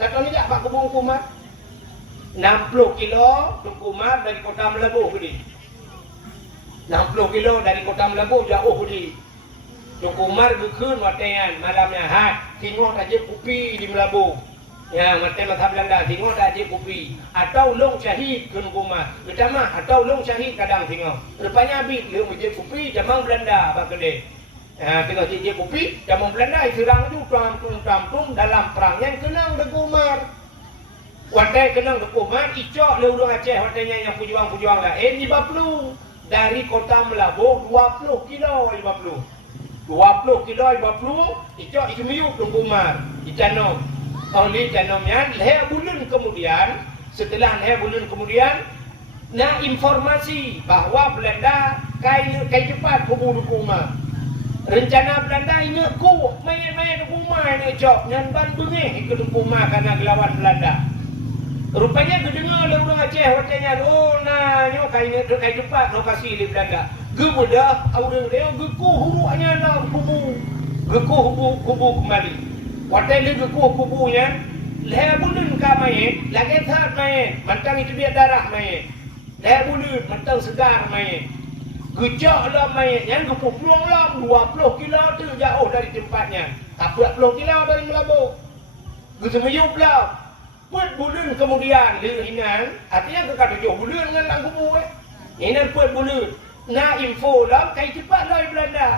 Nak tahu ni tak Pak Kebun Kumar? 60 kilo Kumar dari Kota Melabuh ni. 60 kilo dari Kota Melabuh jauh ni. Kumar gekun watean malamnya hat. Tengok aja kopi di Melabuh. Ya, mata mata Belanda tengok aja kopi. Atau long syahid ke Kumar. Pertama atau long syahid kadang tengok. Rupanya habis dia menjadi kopi zaman Belanda apa kedai. Tengok dia kopi zaman Belanda serang tu tampung dalam perang yang kenang de Kumar. Watai kenang de Kumar icok le urang Aceh watainya yang pejuang-pejuang lah. 50 dari Kota Melabuh 20 kilo 20 kilo 50 icok ikemiuk de Kumar icanom. Oleh canomnya leher bulan kemudian setelah leher bulan kemudian nak informasi bahawa Belanda kai cepat kubu de Kumar. Rencana Belanda ini ku main-main de Kumar ni cok nyan ban bengih ke de Kumar karena gelawan Belanda. Rupanya kedengar le orang Aceh watanya oh nah nyo kai cepat lokasi di Belanda. Gebedah orang dia geku hurunya dalam kubu. Geku kubu kembali. Watai le geku kubunya leher bulan ka main lagi thad main mantang itu biar darah main. Leher bulan mantang segar main. Gejak lah main yang gepu peluang lah 20 kilo tu jauh dari tempatnya. 40 kilo dari Melabuh. Gesemeyup lah. Puat bulan kemudian dia ingat artinya ke 7 bulan dengan lang kubu Ingat puat bulan. Nah info lah kai cepat lah Belanda.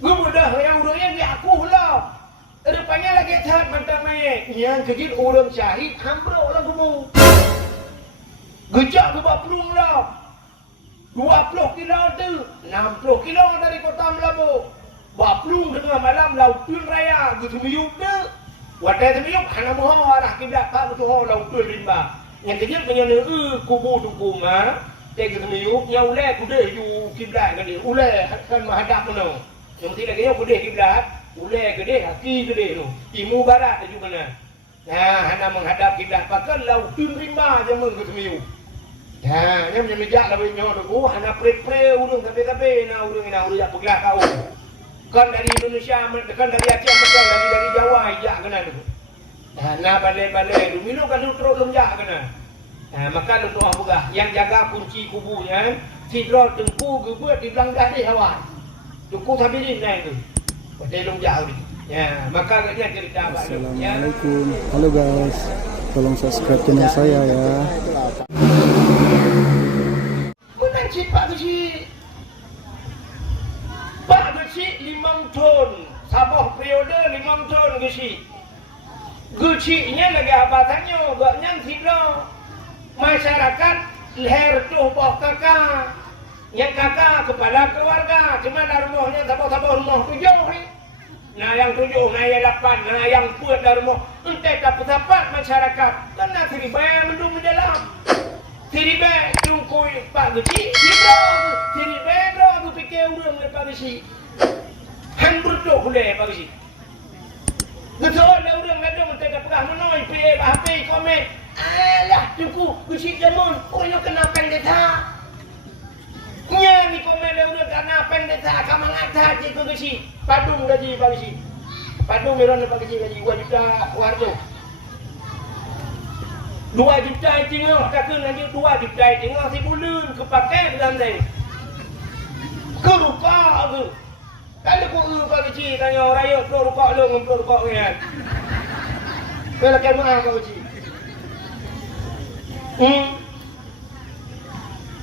Gebedah yang urangnya dia aku lah. Rupanya lagi thad mantang main. Yang kejit orang syahid hambrok lah kubu. Gejak ke peluang lah. 20 kilo tu 60 kilo dari Kota Melabuh. Baplung tengah malam Lautun Raya gitu miyuk tu. Watai miyuk hana moho arah kiblat Pak betul Lautun rimba. Yang kejut menyana kubu tu Kumar. Teh gitu miyuk nya ulai kude ju kiblat kan dia. Ulai kan menghadap mana. Yang mesti lagi nya kude kiblat, ulai gede haki gede tu. Timur barat tu mana. Nah hana menghadap kiblat pakai Lautun rimba jamun gitu miyuk. Ya, nya punya mijak lah banyak tu. Oh, hana pre-pre urang tapi na urang jak pegelah kau. Kan dari Indonesia, kan dari Aceh macam dari Jawa jak kena tu. Nah, balai-balai tu minum kan terus lemjak kena. Maka lu tu apa yang jaga kunci kubunya, sidro tengku gebet di belangdah ni hawan. Tuku sabirin naik tu. Pada lemjak ni. Ya, maka agaknya cerita abang. Assalamualaikum. Halo guys. Tolong subscribe channel saya ya. Pak Gesi Pak Gesi 5 ton Sabah periode 5 ton Gesi Gesinya lagi abatannya Gaknya sidra masyarakat leher tuh bawah kakak yang kakak kepala keluarga cuma dari rumahnya sabah-sabah rumah 7 ni. Nah yang 7, nah yang 8, nah yang puat dari rumah entah dapat masyarakat kena seribai mendung mendalam seribai tungkui Pak Gesi seribai aku fikir urang le Pak Gesi han berdok boleh Pak Gesi betul le urang ada mentah pegah menoi HP komen alah tuku Gesi jamun koyo kena pendeta nya ni komen le urang kena pendeta kamangata je Gesi padung gaji Pak Gesi padung meron Pak Gesi gaji 2 juta warga 2 juta tengok takkan lagi 2 juta tengok si bulan kepakai dalam saya ke rupa ke kalau kau Pak Gesi tanya raya pro rupa lu ngom pro rupa kan kalau kemah Pak Gesi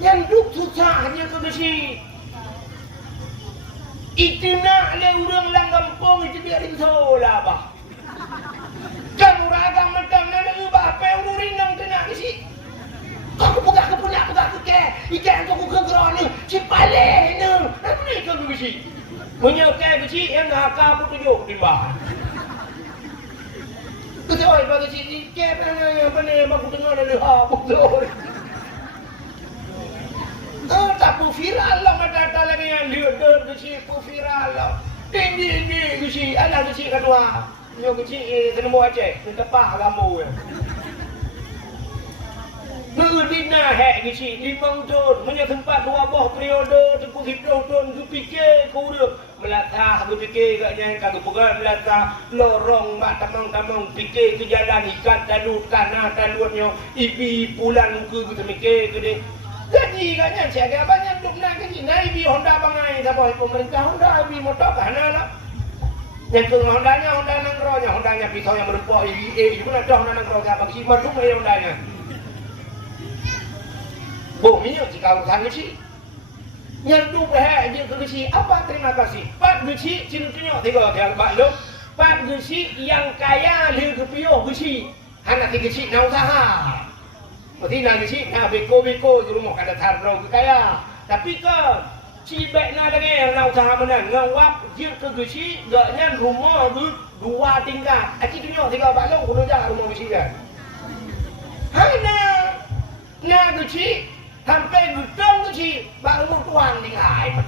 yang duk susahnya Pak Gesi itu nak le urang lang kampung itu biarin solah bah kan uragam macam mana ubah pe uring kena Gesi aku buka ke punya buka ke ikan aku ke geroni si pale ni apa ni ke Gesi menyekai Gesi yang haka aku tunjuk di bawah betul Pak Gesi ikan apa ni aku dengar dari betul tapi viral lah mata lagi yang lihat Gesi viral lah ini Gesi alah Gesi kedua nyo Gesi kena buat Aceh, kena tepah lambu ya. Ngedina hek gici limang tahun punya tempat dua buah periode tempuh hidup tahun ku fikir ku udah melatah ku fikir katnya kagak pegang melatah lorong mak tamang-tamang fikir ke jalan ikat talut tanah talutnya ibi pulang ku mikir ke dia gaji katnya siaga banyak duk nak gaji naik ibi Honda bangai dah boy pemerintah Honda ibi motor kana lah yang ke Hondanya Honda nangkronya Hondanya pisau yang berempuk juga nak dah nangkronya bagi madung aja Hondanya bumi jika urusan gesi nyerdu behek je ke gesi apa terima kasih pat gesi cintunya tiga yang baklum pat gesi yang kaya li kepiyo gesi hana ti gesi na usaha mesti na gesi na beko-beko di rumah kada tarau ke kaya tapi ke cibek na lagi na usaha mana ngawap je ke gesi gaknya rumah dua tingkat aki tunyo tiga baklum kudu jah rumah gesi kan hana na gesi sampai gudang tu si baru tuan tinggal.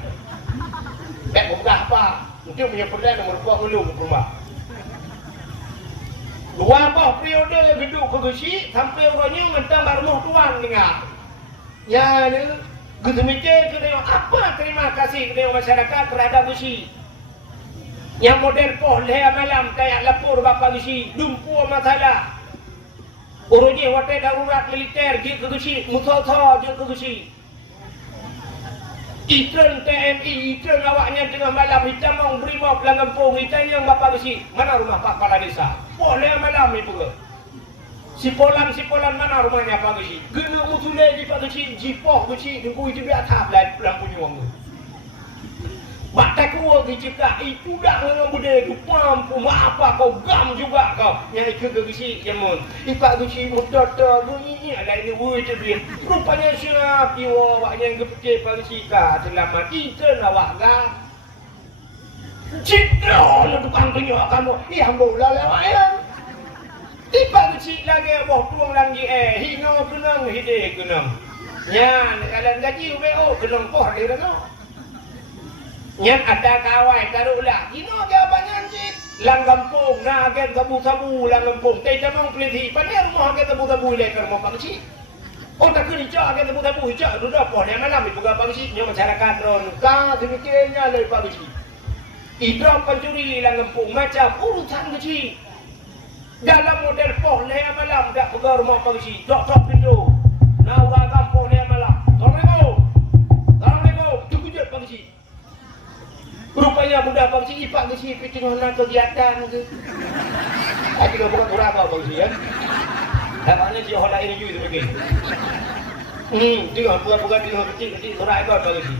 Bek buka apa? Mungkin punya perdana nomor 2 belum rumah. Dua buah periode gedung kegusi sampai orangnya mentang baru tuan tinggal. Ya ni, kita mikir kena apa terima kasih kepada masyarakat terhadap gusi. Yang model poleh malam kayak lapor bapa gusi, dumpu masalah. Urunya hotel darurat militer je ke gusi, musa-musa je ke gusi. Itren TNI, itren awaknya tengah malam hitam mau brimob lang kampung hitam yang bapa gusi. Mana rumah Pak Kepala Desa? Boleh malam itu ke? Sipolan mana rumahnya Pak gusi? Gena mutule di Pak gusi, jipoh gusi, nunggu itu biar tahap lampu nyuang tu. Batak kuah dicipta itu dah dengan budaya itu mampu apa kau gam juga kau yang ikut gisi jamun ipak gisi mutata bunyi ada ini wui tu rupanya siap jiwa awaknya yang kepikir pagi ka selamat itu awak gam citra lu tukang penyok kamu yang bola lewat ya ipak gisi lagi boh tuang lagi hino kenang hide kenang ya kalian gaji UBO kenang poh dia no yang ada kawai taruhlah ino jawabannya anjit lang kampung na agen sabu-sabu lang kampung tay tamang peliti paner mo agen sabu-sabu lekar mo pangsi o tak kini cak agen sabu-sabu cak duda po yang malam itu ga pangsi nyo masyarakat ron ka dimikirnya le pangsi idram pencuri lang kampung macam urusan kecil dalam model po le malam dak pegar mo pangsi dok pintu na wa kampung le malam Assalamualaikum tukujut pangsi rupanya budak bangsi ipak gesi piteng hana kegiatan ke. Aki dah bukan orang apa bangsi ya. Dapatnya dia hola ini juga begini. Tengok bukan tengok kecil orang ikut bangsi.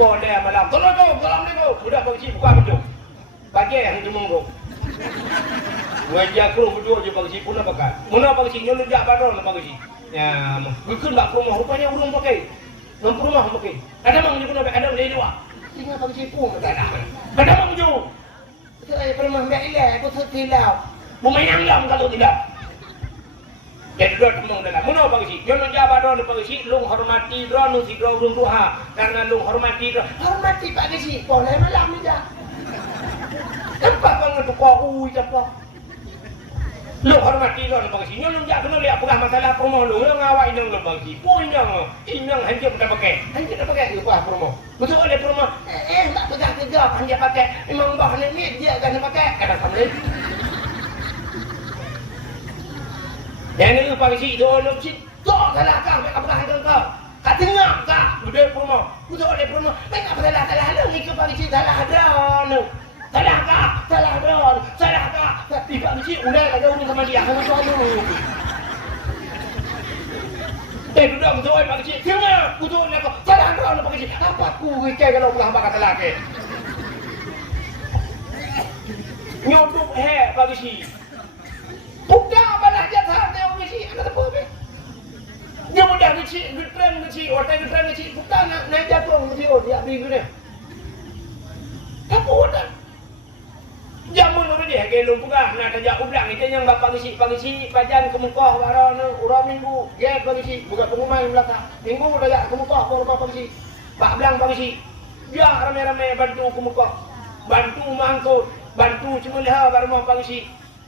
Boleh malam. Assalamualaikum. Budak bangsi buka pintu. Bagi yang jumunggo. Wajah kru berdua je bangsi pun apa kan. Mana bangsi nyolong jak baron bangsi. Ya, bukan bak rumah rupanya urung pakai. Ngam rumah pakai. Ada mang ni pun ada le dua. Tinggal bagi cipu ke tanah. Kenapa muncul? Saya pernah berilai, aku tertilau. Memayang kalau tidak. Jadi dua temung dalam. Mana bagi? Jangan jabat dua bagi. Lung hormati dua, nusi dua urung duha. Karena lung hormati dua. Hormati bagi. Boleh malam ni dah. Tempat bangun tu kau siapa? Lung hormati dua bagi. Nyolong jak kena lihat pernah masalah promo lu. Yang awak inang lu bagi. Poin inang hanya dah pakai. Hanya dah pakai tu promo. Betul oleh promo. Tak pegang kerja hanya pakai. Memang bah ni dia kan pakai. Kata sama ni. Yang ni bagi tu lu cik. Tak salah kau. Tak pegang kerja kau. Kat tengah kau. Udah promo. Betul oleh promo. Tak salah lu ikut bagi salah dah. Salah kah? Salah don. Salah kah? Tiba mesti udah ada urus sama dia. Kamu tahu dulu. Duduk betul Pak Cik. Tengok betul nak. Salah don Pak Cik. Apa ku wikai kalau belah bakal lelaki. Nyoduk Pak Cik. Bukan balah jatah dia Pak Cik. Anak apa be? Dia mudah kecil, getren kecil, hotel getren kecil. Bukan nak naik jatuh mesti dia beli gini. Apa dah? Jamun orang dia gelung pugah nak kerja ulang itu yang bapak ngisi pajan ke muka baron urang minggu ye pagi buka pengumuman belakang minggu dah ke muka bapak ngisi pak belang pagi dia ramai-ramai bantu ke muka bantu mangkut bantu cuma lihat baru mau pagi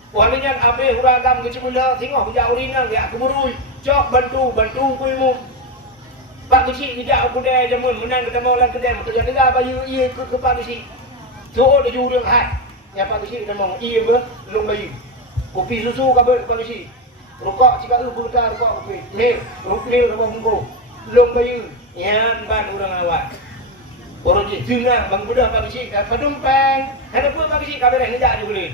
Warnanya abe huragam ke cemula tengok kerja urina ya kemerui. Cok bantu kuimu. Pak kecil tidak aku dah jamun menang kita mau lang kedai kita jaga bayu iya ke pak kecil. So dia jurang hat. Ya pak kecil kita mau iya ber long bayu. Kopi susu kabar pak kecil. Rokok jika lu buta rokok kopi. Mil rokok mungko. Long bayu. Yan ban orang awak. Orang je tengah bang budak pak kecil padung pang. Ada pun pak kecil kabar ni dah boleh.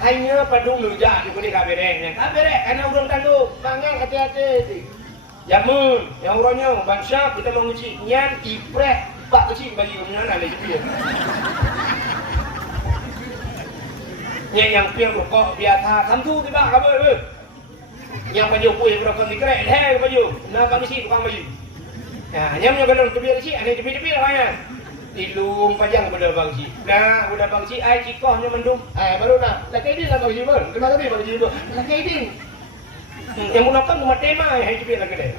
Hanya padung lujak juga di kabereng. Kabereng karena urang tangguh. Mangang hati-hati. Jamun, yang orangnya bangsa kita mau ngecik nyan iprek pak kecil bagi kemudian ada juga. Nyan yang piang rokok biasa samtu tiba kabar. Yang baju kuih berapa dikerek hei baju. Nah pak kecil tukang baju. Nah, yang punya galon kebiar kecil ada tepi-tepi lah banyak. Dilum pajang pada bang si. Nah, udah bang si ai cikohnya mendung. Baru nak. Laki ini lah bang si ber. Kenapa tadi bang si ber? Laki ini. Yang gunakan cuma tema yang hidup lagi deh.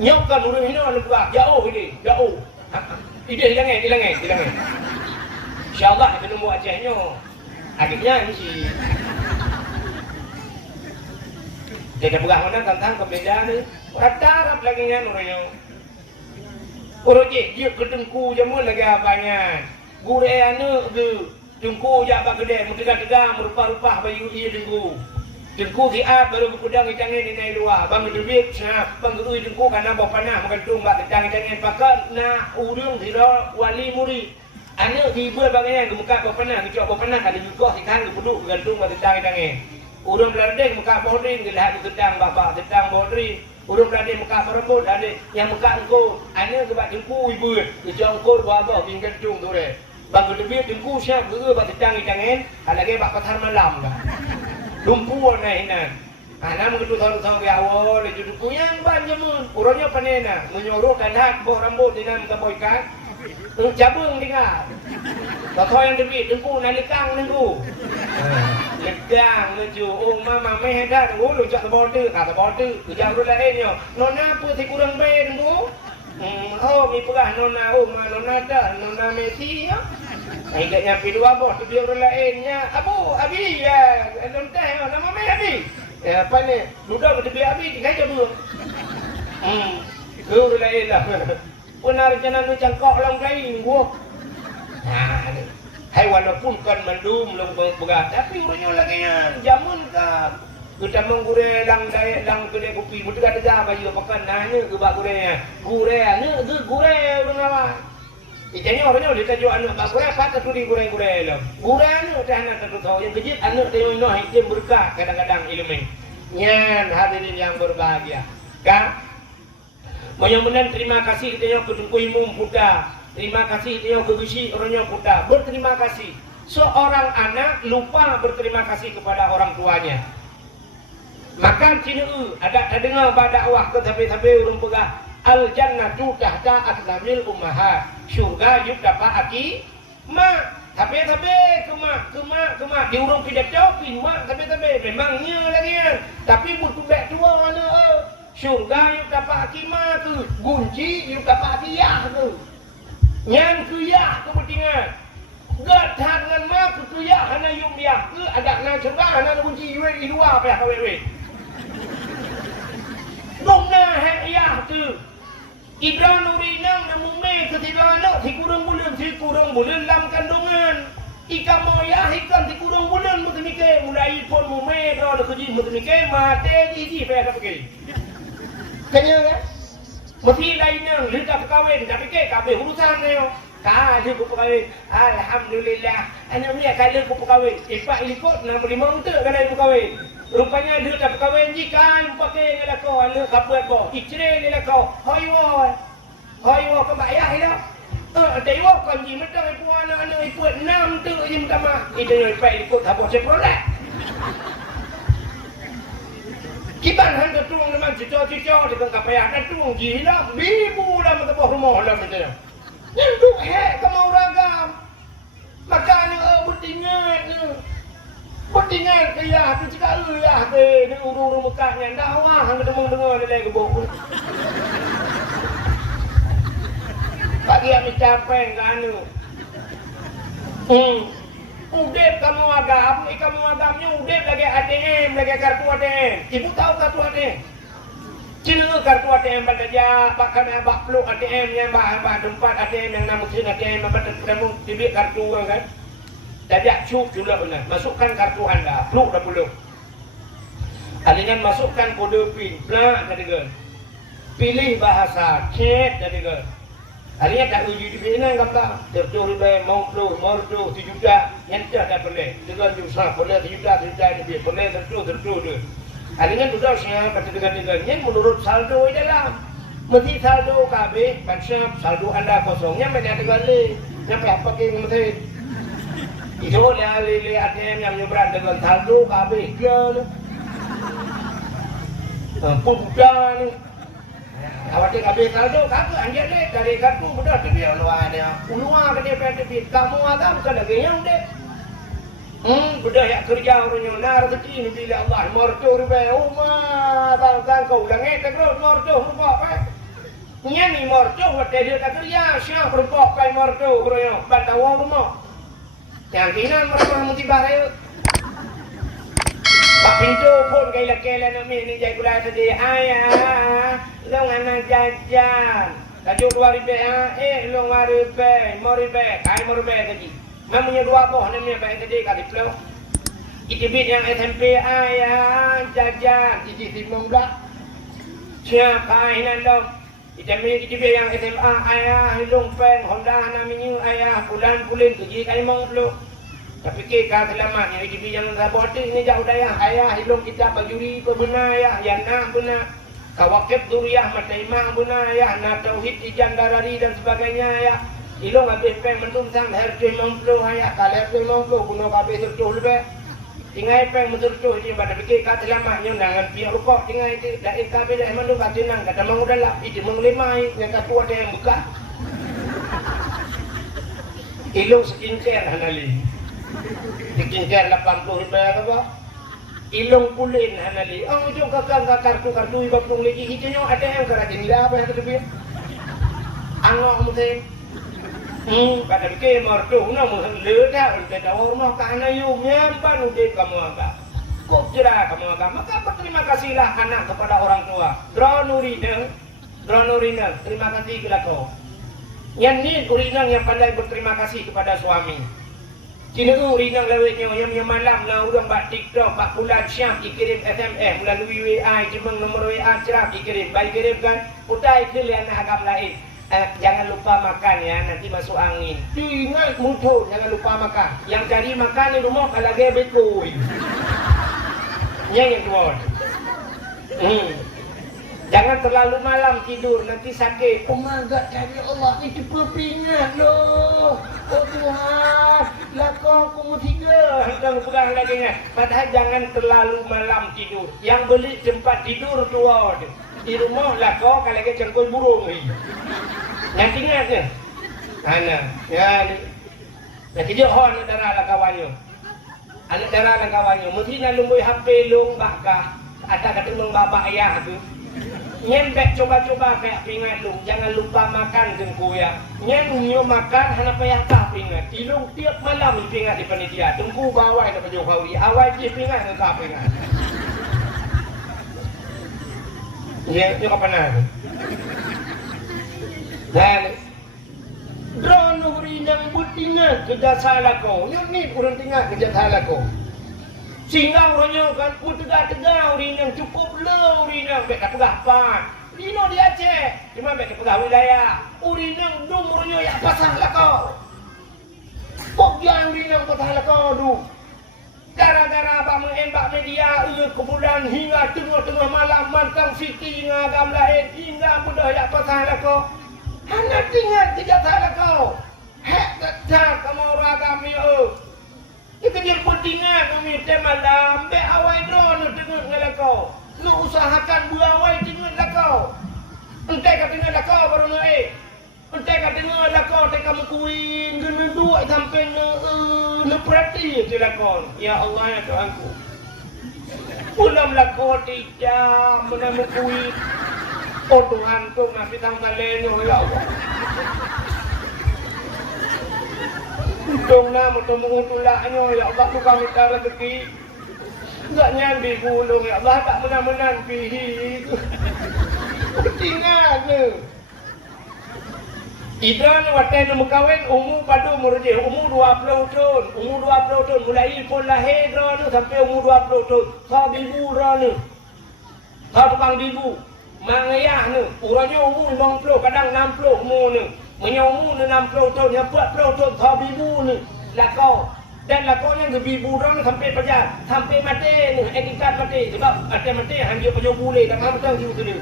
Nyokkan urang hina lembuga. Jauh ini, jauh. Ide hilang. Insyaallah kita nunggu Acehnya. Adiknya ini si. Dia pegang mana tentang perbedaan ni. Rata-rata lagi kan orangnya. Orang je kedengku jamun lagi abangnya. Gure anu tu dengku jak bak kedai tegak-tegak merupa-rupa bayu ia dengku. Dengku kiat baru berpedang itangan di naik luar. Bang debit snap bang gerui dengku karena bawa panah menggantung bak tentang itangan pakat na urung tidak wali murid. Anak tiba bangnya gemuka bawa panah kecok bawa panah kada juga ikan geduk gantung bak tentang itangan. Urung beladeng muka bodring gelahat tentang bapak tentang bodring. Urung beladeng muka perembut ada yang muka engkau. Anak kebat dengku ibu kecok engkau bawa bawa gantung tu deh. Bang debit dengku siap gerui bak tentang itangan. Lagi bak pasar malam dah. Lumpuan na. Anak mengetu tahu ke awal itu yang banjamun. Urangnya panena menyuruh kanhat boh rambut dengan taboikan. Jabung dengar. Kau yang debit dengku nalikang dengku. Ledang leju mama meh dah dengku lu jak border kata border kerja urang lainnya. Nona apa si kurang be dengku? Oh mi perah nona nona dah nona Messi ya. Ingat nyampi dua bos tu dia orang lainnya. Abu, Abi ya. Lontai nama mai Abi. Apa ni? Duduk tepi Abi tiga je belum. Orang lain lah. Benar rencana nu cangkok lang kain gua. Nah, hai walaupun kan mendum long berat tapi urangnya lagi jamun ka. Kita menggure lang kedai kopi berdekat-dekat baju pakan nanya ke bak gurenya. Gure urang awak. Itanya orangnya udah tajuk anak bak gure apa keturi gure lah. Gure anak dah anak terus yang kejut anak tengok ino hitam berkah kadang-kadang ilmu. Nyan hadirin yang berbahagia. Kak Menyamunan terima kasih kita yang kedengku imum puta. Terima kasih kita yang kegusi orangnya puta. Berterima kasih. Seorang anak lupa berterima kasih kepada orang tuanya. Makan cina ada dengar dakwah ke tapi urung pegah. Al jannatu tahta aqdamil ummahat. Syurga yuk dapat aki mak. Tapi kemak di urung pidato mak tapi memangnya lagi kan. Tapi butuh bek tua mana syurga yuk dapat aki mak tu. Gunci yuk dapat aki ya tu. Yang ku ya kepentingan. Gathang dengan mak ku ya hana yuk dia ke ada nan syurga hana gunci yue i luar apa kawe. Dongna hek ya tu. Ibran urinang namun me ketilana si kurang bulan dalam kandungan. Ikan moya ikan si kurang bulan mutemike mulai pun mume ro keji mutemike mate di pe apa ke. Kanya ya. Mesti lainnya lihat kawin tapi ke kabeh urusan dia. Kali ku kawin alhamdulillah. Anak ni kali ku kawin. Ipak ikut 65 untuk kali ku kawin. Rupanya dia tak berkahwin jikan pakai dengan kau anak kapal kau icre dengan kau hoi wo kau bayar dah dewa kan ji macam itu anak ikut 6 tu je minta mak itu yang ikut habis seprolet kiban hang tuang memang cucu-cucu di tengah payah ada tuang gila bibu lah mata rumah lah macam yang tu kamu ragam makanya bertingat ni Pertingan ke ya, tu cakap ya ke, ni urung-urung Mekahnya, dakwah, hang dengar dia lagi bok. Pak dia mencapai ke anu. Udip kamu agam, kamu agamnya udip lagi ATM, lagi kartu ATM. Ibu tahu kartu ATM? Cina kartu ATM pada dia, bahkan abak peluk ATM yang bah tempat ATM yang nama mesin ATM pada kamu tibik kartu kan? Dajak cuk juga benar. Masukkan kartu anda, peluk dah peluk. Kalian masukkan kode PIN, nak tadi kan? Pilih bahasa, chat tadi kan? Kalian tak uji di mana kata? Tertur be mau peluk, mau tu 7 juta, yang tak boleh. Dengan juta boleh 7 juta ni boleh tertur tu. Kalian sudah siap kata dengan menurut saldo dalam. Mesti saldo KB, macam saldo anda kosongnya macam kali. Yang apa ke mesti? Itu dia lili ATM yang nyebrang dengan saldo KB kan. Pudan. Awak dia KB saldo kagak anjir deh dari kartu sudah dia luar dia. Luar ke dia PT kamu agam kan lagi yang deh. Budaya kerja orangnya nar rezeki ni bila Allah morto rupa rumah bangkang kau langit terus morto rupa apa ni morto hotel dia tak kerja siapa rupa kai morto orangnya batawa rumah yang kena mereka mesti bahaya pak pintu pun kai lakela nak ni jai gula tadi ayah long anak jajan tajuk 2 ribu long 2 ribu mau ribu kai mau ribu tadi namanya 2 boh namanya baik tadi kali flow. Itibit yang SMP ayah jajan iji timung dah. Siapa hinan dong? Itibit yang SMA ayah hilung pen Honda namanya ayah bulan tuji kai mau lu. Tapi kita selamat yang itibit yang saboti ini jauh daya ayah hilung kita bajuri benar ya yang nak benar. Kawakib duriyah mataimah benar ya nak tauhid ijan darari dan sebagainya ya. Ilong habis pen mendung sang herjeh memplo haya kalau herjeh memplo kuno habis tertuh lebih tinggal pen mentertuh di pada fikir kat selamat nyandangan pihak rukuk tinggal itu dah kabeh dah mendung kat tenang kata mang udah lah itu menglimai yang kat ada yang buka ilong skincare hanali skincare 80 ribu apa ilong pulin hanali oh jom kakak kartu ibu pung lagi hijaunya ada yang kerajin dah apa yang terlebih angok mesti pada ke martu na mo leda ulte daw mo kana yung nyampan ude kamu agak kok jera kamu agak maka berterima kasihlah anak kepada orang tua dronurina terima kasih kepada kau yang ni urinang yang pandai berterima kasih kepada suami cina urinang lewetnya yang malam na urang bak TikTok bak bulan siang dikirim SMS melalui WA cemeng nomor WA cerap dikirim baik kirim kan utai ke lian agam lain jangan lupa makan ya, nanti masuk angin. Ingat mutu, jangan lupa makan. Yang cari makan di rumah kalau dia betul. Yang kedua. Jangan terlalu malam tidur, nanti sakit. Oh my God, cari Allah itu berpingat loh. Oh Tuhan, lah kau kamu 3. Hanggang pegang lagi nya. Padahal jangan terlalu malam tidur. Yang beli tempat tidur tua di rumah lah kau kalau lagi cengkul burung ni. Yang ingat ke? Ana, ya. Nanti dia hon darah lah kawannya. Anak darah lah kawannya. Mesti nak lumbui HP lung bakah. Ada kata lung bapak ayah tu. Nyembek coba-coba kayak pingat lung. Jangan lupa makan jengku ya. Nyenyo makan hana payah kah pingat. Ilung tiap malam pingat di panitia. Tunggu bawai dapat jauh kauri. Awal je pingat ke kah pingat. Ya, itu kapan ada? Dan drone urinang butingan kerja salah kau. Yang ni kurang tinggal kerja salah kau. Sehingga orangnya kan tegak-tegak urinang cukup le urinang bek pegah pan. Lino di Aceh, cuma bek pegah wilayah. Urinang dum orangnya ya pasang lah kau. Kok jangan urinang pasang lah kau du. Gara-gara abang menembak media ke bulan hingga tengah-tengah malam mantang Siti ngagam lain hingga budaya pasal kau. Hanya tinggal tidak salah kau. Hek kata kamu orang agami Itu dia pentingan kami malam be awai drone tengok ngala kau. Lu usahakan buawai tengok lah kau. Entai kat tengok lah kau baru naik. Entai kat tengok lah kau tak kamu kuin guna dua sampai perhati je lah kau. Ya Allah ya Tuhanku. Pulamlah kau tidak menamukui. Oh Tuhanku masih tanggal lenyo ya Allah. Untung nama tembung tulaknya, ya Allah tukang minta rezeki. Enggak nyambi gulung, ya Allah tak menang-menang pihi. Tinggal ni. Idran watai nombor kahwin umur padu merjih umur 20 tahun. Umur 20 tahun mulai pun lahir dah ni sampai umur 20 tahun. Kau bibu dah ni. Kau tukang bibu. Mak ayah ni. Urangnya umur 50 kadang 60 umur ni. Punya umur ni 60 tahun yang 40 tahun kau bibu ni. Lah kau. Dan lah kau yang bibu dah ni sampai pejabat. Sampai mati ni. Etikat mati. Sebab mati hanya pejabat boleh. Tak mahu tahu tu ni.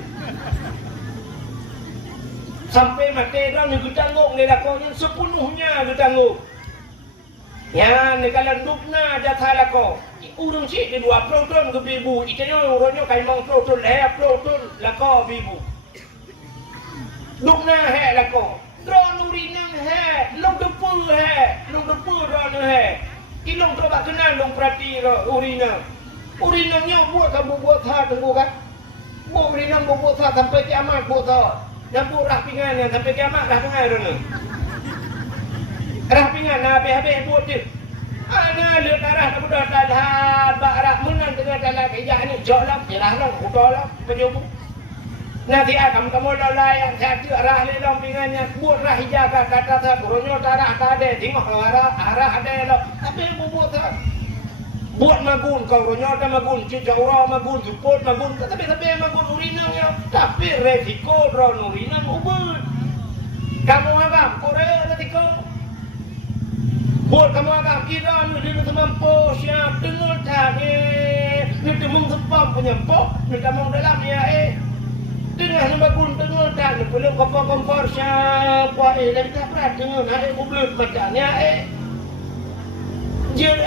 Sampai mati dah ni ditanggung ni lakonya sepenuhnya ditanggung. Ya ni kalau dukna jatah lako. Urung cik di 20 tahun ke bibu. Itanya urangnya kai mang 20 tahun leh 20 tahun lako bibu. Dukna he lako. Drone urinang he, long depu he, long depu drone he. Ilong coba kenal long perhati urinang. Urinangnya buat kamu buat ha tunggu kan. Urinang buat ha sampai kiamat buat ha. Nampu rah pingan yang sampai kiamat rah pingan tu. Rah pingan habis-habis buat dia. Ana lihat darah tak mudah tahan barak menang dengan dalam kejak ni jolak jelaslah utolah penjubu. Nanti kamu lalai yang jadi arah lelong pingannya buat rah hijaga kata tak buronyo darah tak ada tengok arah ada lo tapi buat tak. Buat magun kau ronyo ada magun cicaura magun support magun tapi magun urinangnya tapi resiko drone urinang ubud. Kamu agam Korea resiko. Buat kamu agam kira ni dia semampu siap dengar tak ni demung sepam punya pok ni kamu dalam ya dengar magun dengar tak ni perlu kompor siap buat lagi tak berat dengar ubud macamnya Jil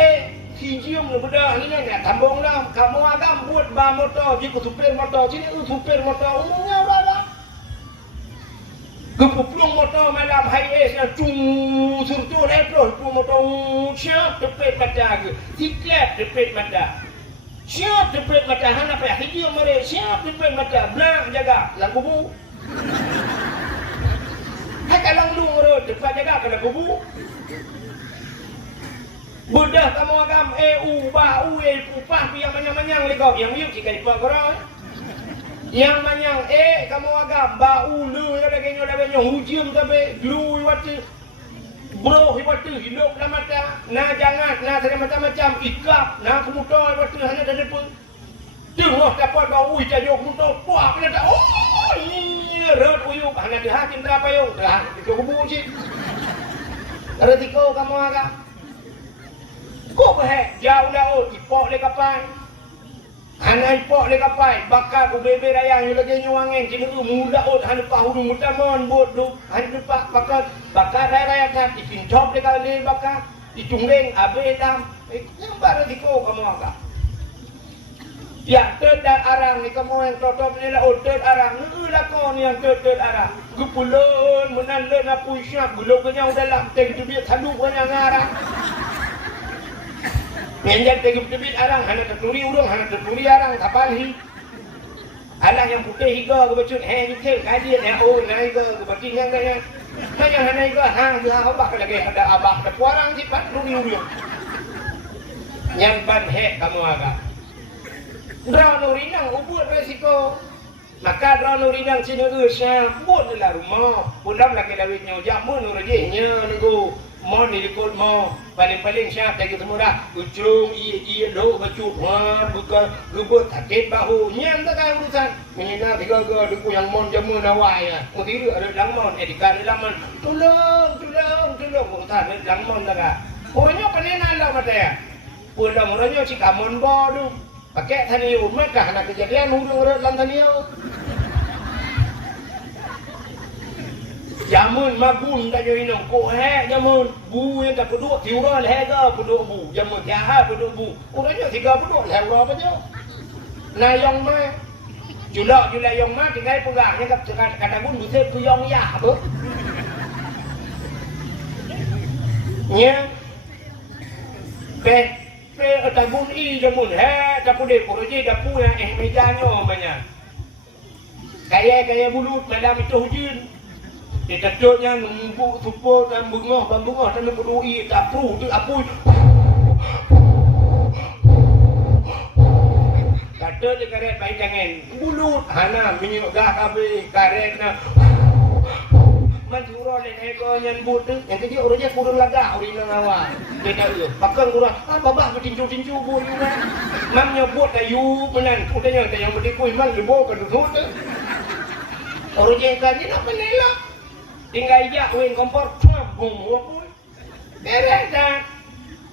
Cium ni budak ni nak tambung lah. Kamu agam buat bar motor, jika supir motor sini supir motor umumnya berapa? Kepuplung motor malam highway yang surtu lepas kepuplung motor siap tepet mata ke, siklet tepet mata, siap tepet mata. Hana apa? Hijau mereka siap tepet mata, belang jaga, lang kubu. Hai kalau lu mereka tepat jaga kena kubu. Budah kamu agam bau upah yang manyang-manyang legau yang yuk jika dipuang korang yang manyang kamu agam bau lu yang ada kenyo ada benyo hujum tapi glue watu bro watu hidup dalam mata na jangan na ada macam-macam ikap na kemudian watu hanya ada pun tengok dapat bau tajok muntah puak kena tak ini rot uyuk hanya dah hakim berapa yung dah itu kebuci ada tiko kamu agam kau berhak jauh laut ipok le kapai. Hana ipok le kapai bakar ku bebe rayang yo lagi nyuangin cina tu muda ot hana pahu mutamon bot du hana pak bakar raya kan ipincop le kali bakar icungreng abe dam yang baru diko kamu agak. Ya terdak arang ni kamu yang totop ni lah ter arang ni lah kau ni yang ter arang. Gupulun menandun apa isyak gulung kenyang dalam teng tu dia tadu kenyang arang. Menjadi tegip-tegip arang, hanya tertuli urung, hanya tertuli arang, tapalhi. Alang yang putih higa ke becut, yuke, kajian, naik ke betul yang kaya. Hanya naik ke, dia abah lagi, ada abah, ada puarang sifat, urung. Yang ban kamu agak. Drone urinang, ubud resiko. Maka drone urinang sini usah, buat lah rumah. Pulang lagi lawitnya, jamun urajihnya, nego. Mau dilikut mau paling-paling siap lagi semua ujung iya do baju buka gubut sakit bahu nyam tak kan urusan menina tiga duku yang mon jamu nawai mesti ada langmon edikan langmon tolong urusan langmon tak kan orangnya panenan lah mata ya pulang orangnya si kamon bodu pakai tani umat kah nak kejadian hurung orang tani jamun magun tak jadi nong ko jamun bu yang tak peduk tiura leh ke peduk bu jamun tiah peduk bu orangnya 30 leh apa je na yang mai julak yang mai tinggal pegangnya kata gun bisa ku yang ya apa nya pe tabun i jamun tak boleh proje dapu yang mejanya banyak kaya bulut malam itu hujan Dia tetapnya numbuk supur dan bengah dan berdui tak perlu tu apui. Kata dia karet baik jangan bulut hana minyak gah kabeh karet na. Manjuro le eko nyan but yang kerja orangnya kurang laga ori nang awak. Dia dah pakan kurang babah bertinju-tinju bu ni kan. Mam nyebut ayu menan udahnya yang berdikui man lebo kan tu. Orangnya kan ni apa nela? Tinggal ijak wing kompor bung pun. Beres dah.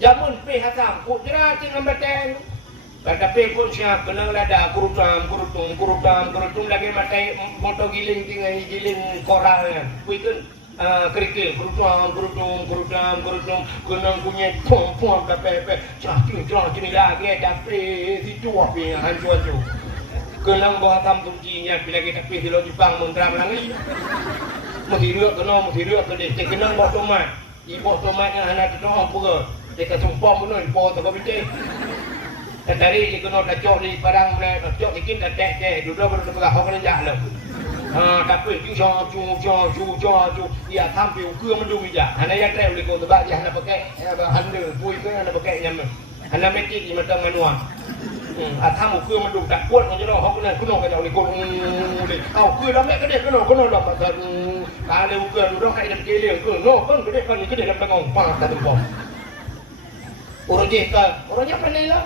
Jamun pe hasam ku jera tinggal batang. Kata pe pun siap kena lada kurutum lagi matai motor giling tinggal giling koral kan. Kuikan kerikil kurutum kena punya pom kape cah ni lagi tapi situ apa yang hancur tu. Kena bawa tam tujinya bila kita pergi di Jepang mentram lagi. Mesti rua kena bawa tomat. Ibu tomatnya anak tu apa ke? Dia kata sumpah pun ibu tu kau bincang. Tadi dia kena cok di barang cok dikit dah teh duduk berdekat kau kena jalan. Tapi cu dia tampil ke mendung ija. Hanya yang travel kau tu bagi hanya pakai handle pui ke hanya pakai nyaman. Hanya metik di mata manual. Atam ke mendung tak kuat kau jalan kau kena kau ni kau ni. Kau ke dah mek kedai kena dah pasal kalau ke duduk kat dalam keleng ke no kan kedai dalam tengong panas tak tempah. Orangnya pandai lah.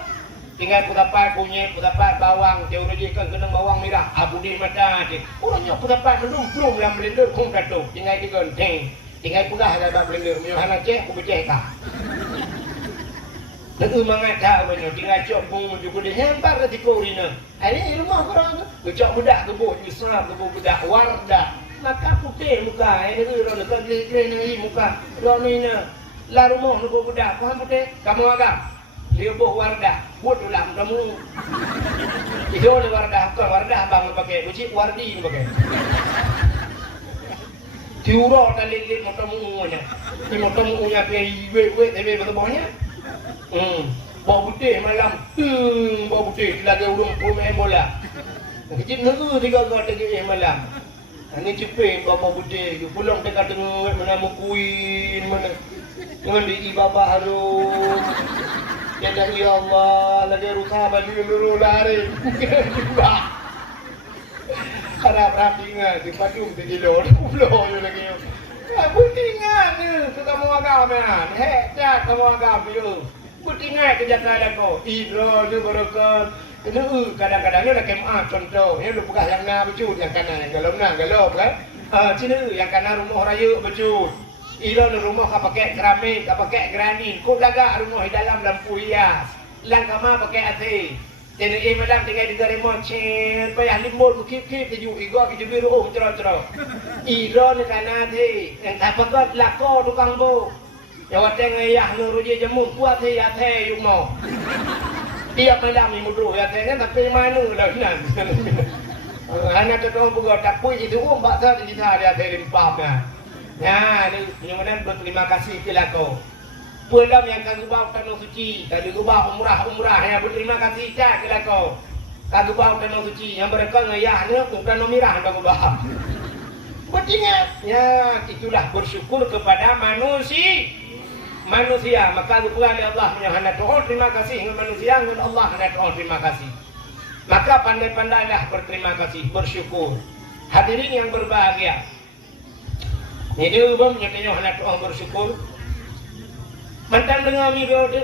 Tinggal putapat kunyit, putapat bawang, dia urujikan kena bawang merah, abu di mata je. Orangnya putapat belum dalam blender pun kata. Tinggal digenteng, tinggal pula dalam blender. Miohana ceh, aku beceh kah. Lalu mengata banyak, tinggal cok pun juga dia hembar ketika urina. Ini rumah korang tu, cok budak kebuk, nyusap kebuk budak wardah. Maka putih muka, ini orang dekat gini muka, orang ni lah rumah kebuk budak, faham putih? Kamu agak? Dia buat wardah, buat dalam kamu. Itu ada wardah abang pakai, bucik wardi pakai. Tiuro tali motor munya, ini motor munya pergi tapi betul-betulnya. Bawa putih malam, bawa putih lagi urung main bola. Kecil nunggu 3 kali malam. Ini cepet bawa putih, pulang tengah mana mukuin mana. Dengan di ibabah harus. Ya Allah, lagi rusak balik dulu lari. Harap ingat di Padung di Jilor, pulau je lagi. Putingan ni, kamu agam ya. Hebat kamu agam tu. Putingan kejagaan kau. Idro tu berokon. Kena kadang-kadang ni nak kemah contoh. Ni lu buka yang na becut yang kanan, yang galop kan. Sini yang kanan rumah raya becut. Ilo ni rumah kau pakai keramik, kau pakai granit. Kau jaga rumah di dalam lampu hias. Lang kamar pakai AC. Jadi malam tinggal di remote chen. Payah limut kip keju igo keju biru cerah. Ilo ni kana thi. Yang tak pakai lako tukang bo. Yang wateng ayah nuru je jemu kuat thi ate yuk mau. Tiap malam ni mudru ya teh tapi mana dah nan. Anak tu orang buat tak pui itu mbak sa di sana dia limpahnya. Ya, ni mudah-mudahan berterima kasih kepada kau. Pulang yang kau bawa tanah suci, kau bawa umrah ya berterima kasih kepada kau. Kau bawa tanah suci yang mereka ngayahnya bukan mirah kau bawa. Bertingat, ya itulah bersyukur kepada manusia. Maka pulang ya Allah menyahana doa terima kasih dengan manusia dengan Allah hanya doa terima kasih. Maka pandai-pandailah berterima kasih, bersyukur. Hadirin yang berbahagia. Jadi ubah menyatakan hendak orang bersyukur. Mantan dengar video itu.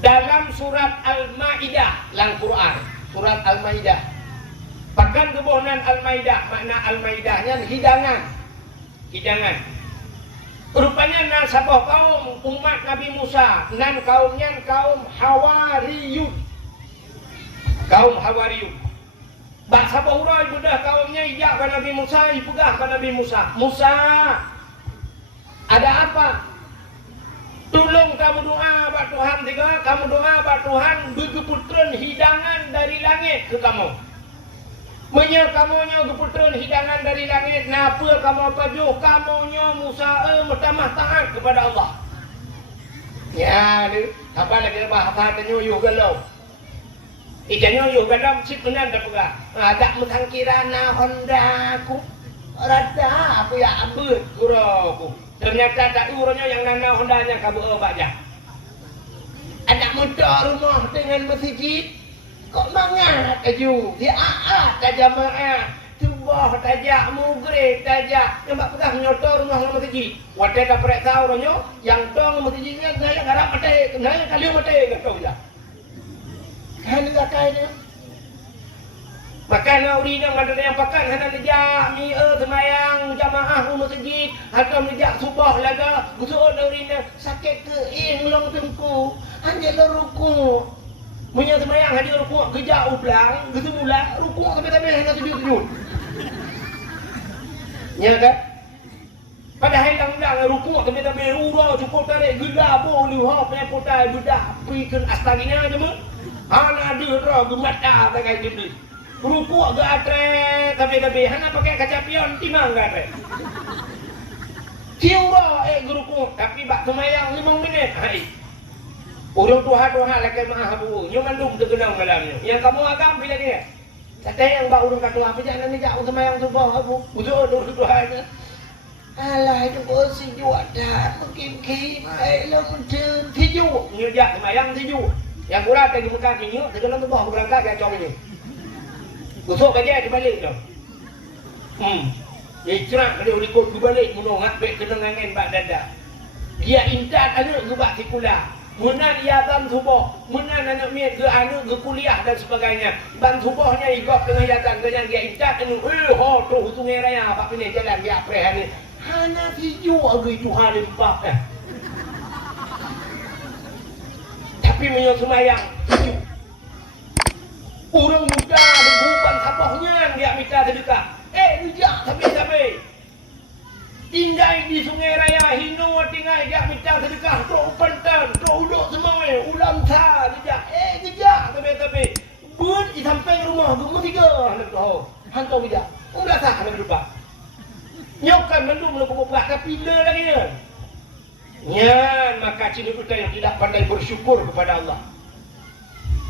Dalam surat Al-Maidah, dalam Quran, surat Al-Maidah. Bahkan kebohongan Al-Maidah, makna Al-Maidahnya hidangan. Rupanya nasabah kaum umat Nabi Musa, nan kaumnya kaum Hawariyun. Bahasa Bahura ibudah kaumnya ijak pada Nabi Musa, ipegah pada Nabi Musa. Musa, ada apa? Tolong kamu doa buat Tuhan tiga, kamu doa buat Tuhan bagi putran hidangan dari langit ke kamu. Menya kamunya keputran hidangan dari langit, napa kamu apa jo? Kamunya Musa bertamah taat kepada Allah. Ya, ni apa lagi bahasa tanya you galau. Ikannya yo gadam sip menan dah pegah. Tak mutangkirana Honda aku. Rada aku ya ambut kuroku. Ternyata tak uronya yang nana Hondanya kabu baca. Anak muda rumah dengan masjid. Kok mangat aju? Dia tajam Tubah tajak, mugre tajak. Nampak pegang nyotor rumah dengan masjid. Wadah tak perek tahu ronyo. Yang tong masjidnya naya garap mati. Naya kali mati. Gatau je. Kan enggak kaya. Makan urina ada yang pakan hana nejak mi semayang jamaah masjid atau nejak subah laga busuk urina sakit ke long tengku hanya ruku punya semayang hanya ruku kerja ulang gitu mula ruku sampai hanya sujud ya kan padahal lang ruku sampai urang cukup tarik gila boleh hop yang potai budak pikan astagina aja mah ana ada gemata tak kayak gitu ruku agak atre tapi hana pakai kaca pion timang gak atre ciura ruku tapi bak semayang 5 minit hai urang tuha lagi maah bu nyo mandum tergenang malamnya yang kamu agam bila dia kata yang bak urang kata apa jangan ni jauh semayang subuh abu uzur tuha alah itu si juada mungkin lo muncul tiju nyo jak semayang tiju yang kurang tadi bukan nyo tergenang subuh berangkat dia com ini busuk aja dibalik tu. Dia cerah kalau ikut dibalik muno ngapek kena ngangen bak dada. Dia intat anak ke bak sekolah. Munan ia ban subuh, munan anak miat ke anak ke kuliah dan sebagainya. Ban subuhnya igop dengan yatan dengan dia intat anu tu sungai raya bak ini jalan dia apreh ni. Hana tiju agi Tuhan limpah dah. Tapi menyo semayang orang muda berhubungan sabahnya dia minta sedekah. Rujak sampai. Tinggal di sungai raya Hino tinggal dia minta sedekah. Tok pentan, tok uluk semua. Ulam sa rujak. Kejak sampai. Bun di samping rumah gemuk 3 nak tahu. Hantar rujak. Ulah sah nak lupa. Nyokan mendung nak buat tapi le lagi ni. Nyan maka ciri kita yang tidak pandai bersyukur kepada Allah.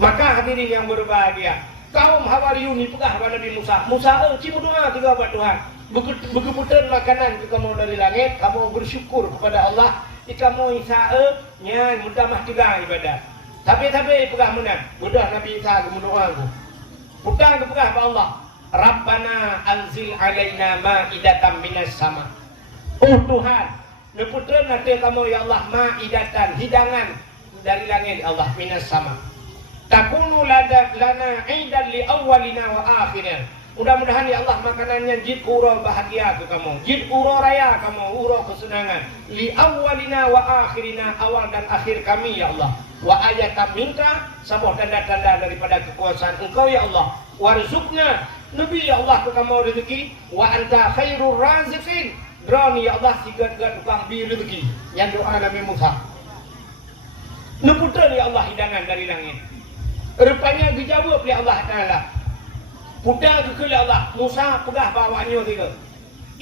Maka hadirin yang berbahagia, kaum Hawariyun ni pegah kepada Nabi Musa. Musa, cium doa tiga buat Tuhan. Begitu makanan ke kamu dari langit, kamu bersyukur kepada Allah. Kamu Isa, nya mudah mah tiga ibadah. Tapi pegah menang. Mudah Nabi Isa berdoa aku. Putang pegah kepada Allah. Rabbana anzil alaina ma'idatan minas sama. Oh Tuhan, neputran nanti kamu ya Allah ma'idatan hidangan dari langit Allah minas sama. Takunu lana aidan li awwalina wa akhirina. Mudah-mudahan ya Allah makanannya jid uro bahagia ke kamu. Jid uro raya kamu, uro kesenangan. Li awwalina wa akhirina, awal dan akhir kami ya Allah. Wa ayatan minka, sebuah tanda-tanda daripada kekuasaan Engkau ya Allah. Warzuqna, Nabi ya Allah ke kamu rezeki. Wa anta khairur raziqin. Droni ya Allah sigat-gat tukang bi rezeki. Yang doa Nabi Musa. Neputran ya Allah hidangan dari langit. Rupanya dijawab oleh Allah Ta'ala. Putar ke Allah. Musa pegah bawahnya 3.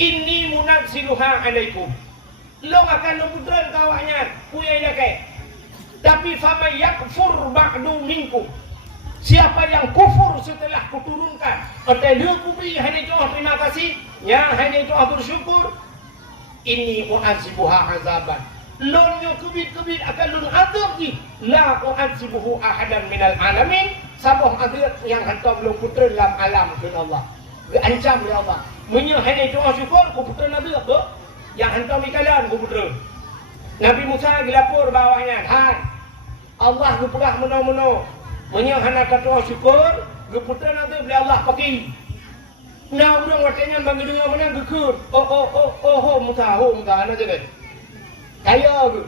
Inni munazziluha alaikum. Lo akan neputran kawahnya. Punya ilakai. Tapi faman yakfur ba'du minkum. Siapa yang kufur setelah kuturunkan. Artinya dia kubri hanya doa terima kasih. Ya hanya doa bersyukur. Inni mu'azibuha azaban. Lonyo kebit akan lun adab ni. La u'adzibuhu ahadan minal alamin. Sabah adab yang hantar belum putra dalam alam ke Allah. Diancam oleh Allah. Menyahani doa syukur ku putra Nabi apa? Yang hantar mikalan ku putra. Nabi Musa dilapor bawahnya. Han. Allah ku perah meno-meno. Menyahana doa syukur ku putra Nabi oleh Allah pakai. Nah orang wakilnya bagi dengar menang gekur. Oh Musa ana jangan. Kaya ke.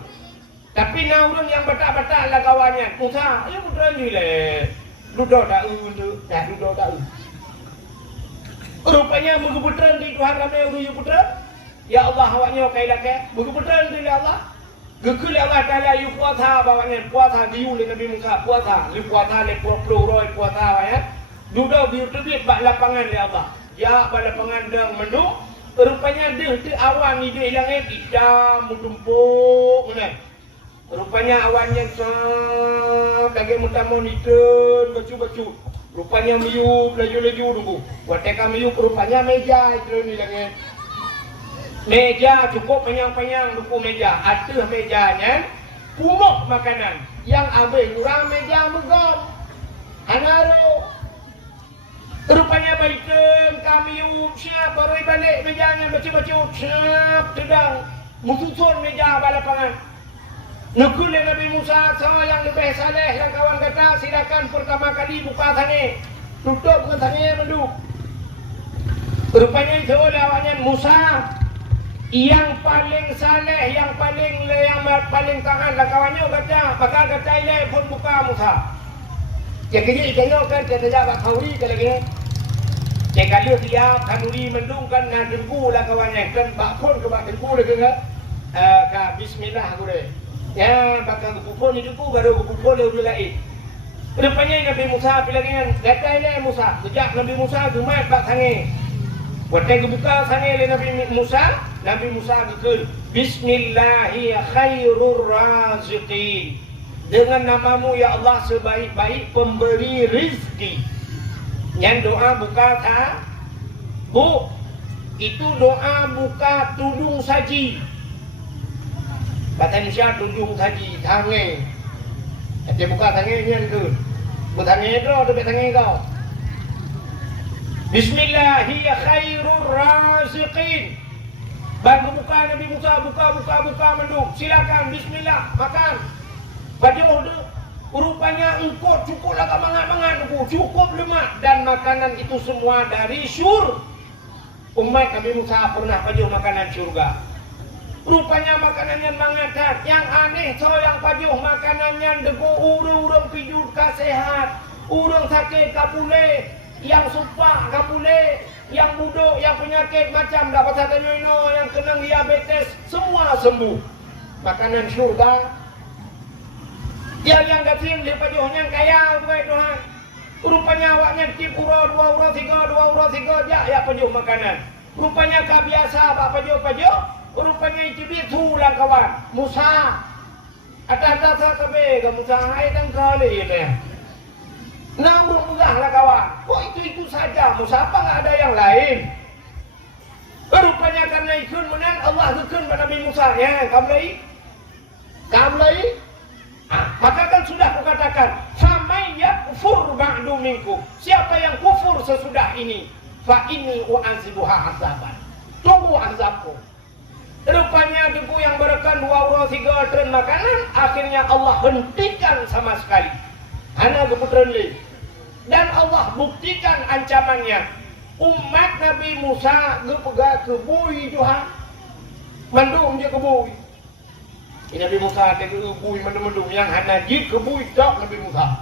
Tapi nak orang yang batak-batak lah kawannya. Musa, ya putra ni lah. Duduk tak tahu. Rupanya buku putra ni Tuhan ramai orang yang putra. Ya Allah awaknya kailakai. Buku putra ni Allah. Gekul Allah Ta'ala you puasa bawanya. Puasa diu le Nabi Musa. Puasa. Lu puasa le 20 roy puasa ya. Duduk biu terbit bak lapangan le Allah. Ya bak lapangan dang mendung. Rupanya dia awan ni dia hilang hitam, tumpuk mana. Rupanya awannya lagi muntah monitor bacu-bacu. Rupanya miyup laju-laju nunggu. Wateka miyup rupanya meja itu ni lagi. Meja cukup penyang-penyang nunggu meja. Aduh mejanya pumuk makanan. Yang ambil kurang meja megam. Hanaro. Rupanya baikan kami siap baru balik mejanya baca-baca siap sedang mususun meja balapangan. Nukul Nabi Musa sama yang lebih saleh yang kawan kata silakan pertama kali buka tangi. Tutup ke tangi menduk. Rupanya itu lawannya Musa yang paling saleh, yang paling tahan lah kawannya kata, maka kata ini pun buka Musa. Ya kini ikannya kan kita jawab kauri kalau gini. Jika dia siap kanuri mendung kan nak dengku lah kawannya kan bakpun ke bak dengku lagi kan. Bismillah aku deh. Ya bakal kupon itu ku baru kupon lebih lain. Rupanya Nabi Musa bilangnya kata ini Musa. Sejak Nabi Musa cuma bak sange. Waktu buka sange oleh Nabi Musa kekal. Bismillahi khairur raziqin. Dengan namamu ya Allah sebaik-baik pemberi rizki. Yang doa buka tak? Bu, itu doa buka tudung saji. Kata Indonesia tudung saji, tangan. Dia buka tangan yang tu. Tangan itu atau tangan kau? Bismillahi khairur raziqin. Baru buka Nabi Musa, buka mendung. Silakan Bismillah, makan. Baju tu, rupanya engkau cukup lah mangat-mangat tu, cukup lemak dan makanan itu semua dari syur. Umat Nabi Musa pernah baju makanan syurga. Rupanya makanannya mengatakan yang aneh so yang baju makanannya degu urang pijut kasehat, urang sakit kapule, yang sumpah kapule, yang buduk, yang penyakit macam dapat satu yang kena diabetes semua sembuh. Makanan syurga. Dia yang gatin dia pajuhnya kaya buat Tuhan. Rupanya awaknya tip uro 2 euro 3 ya pajuh makanan. Rupanya kebiasa pak pajuh. Rupanya itu bitu lah kawan. Musa. Atas kabe ke Musa hai tang kali ni. Nambung murah lah kawan. Kok itu saja Musa apa enggak ada yang lain? Rupanya karena ikut menang Allah ikut pada Nabi Musa ya, kamlai. Maka kan sudah kukatakan, "Faman yakfur ba'du minkum." Siapa yang kufur sesudah ini, fa inni u'azibuha azaban. Tunggu azabku. Rupanya debu yang berikan 2 euro 3 tren makanan, akhirnya Allah hentikan sama sekali. Hanya keputran li. Dan Allah buktikan ancamannya. Umat Nabi Musa gepegak kebui Tuhan. Mandung je kebui. Ini Nabi Musa ada bui mendung yang hanya jid ke bui tak Nabi Musa.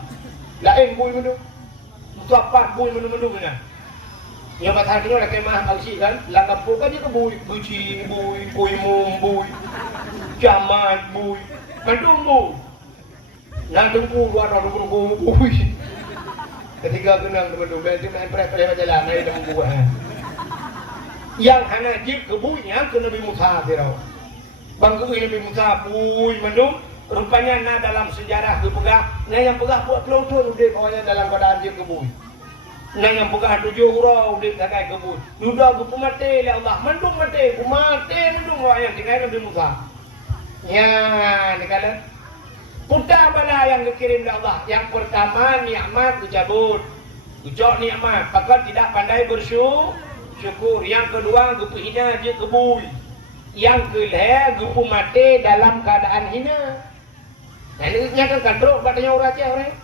Lain bui mendung. Musa 4 bui mendung ni. Yang kata dia nak kemah malsi kan, la kampung kan dia ke bui, buci bui mum bui. Jamat bui. Mendung bui. Nak tunggu luar nunggu bui. Ketika kena mendung dia main pre-pre jalan naik dengan bui. Yang hanya jid ke bui yang ke Nabi Musa dia. Bangku ini Nabi Musa bui mendung. Rupanya na dalam sejarah tu pegah. Nah yang pegah buat pelotong dia kawannya dalam keadaan dia kebui. Nah yang pegah 7 hurau dia sakai kebui. Duda aku mati oleh Allah. Mendung mati. Aku mati mendung yang tinggal Nabi Musa. Ya ni kala. Putar bala yang dikirim oleh Allah. Yang pertama nikmat dicabut. Ucap nikmat. Maka tidak pandai bersyukur. Yang kedua gupu hina dia kebui. Yang kelih gupu mati dalam keadaan hina. Nah ini kan kadruk katanya orang Aceh orang.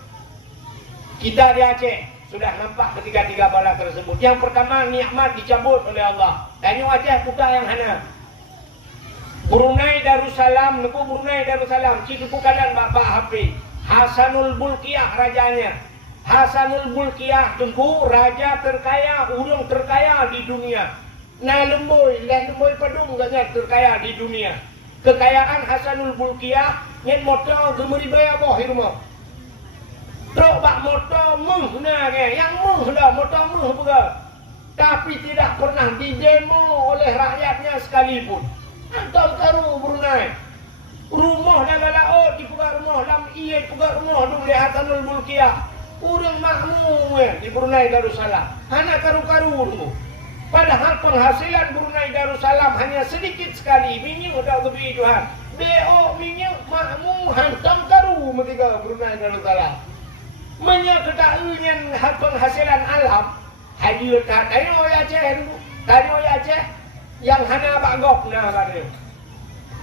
Kita di Aceh sudah nampak ketiga-tiga bala tersebut. Yang pertama nikmat dicabut oleh Allah. Dan yang Aceh putar yang hana. Brunei Darussalam, nuku Brunei Darussalam, ciku kalian bapak HP. Hasanul Bulkiah rajanya. Hasanul Bulkiah tunggu raja terkaya, urang terkaya di dunia. Nah lemboi padung gak terkaya di dunia. Kekayaan Hasanul Bulkiah yang motor gemeri bayar boh di rumah. Truk bak motor meh nah yang meh dah motor meh begal. Tapi tidak pernah didemo oleh rakyatnya sekalipun. Antum taruh Brunei. Rumah dalam laut di pegang rumah lam iya pegang rumah dulu lihatanul mulkiyah. Urang makmum di Brunei Darussalam. Hanya karu-karu dulu. Padahal penghasilan Brunei Darussalam hanya sedikit sekali. Minyak dah lebih Tuhan. BO minyak makmum hantam karu mereka Brunei Darussalam. Minyak ketahuian penghasilan alam. Hadir tak tanya Aceh dulu. Tanya Aceh yang hana bagok nah katanya.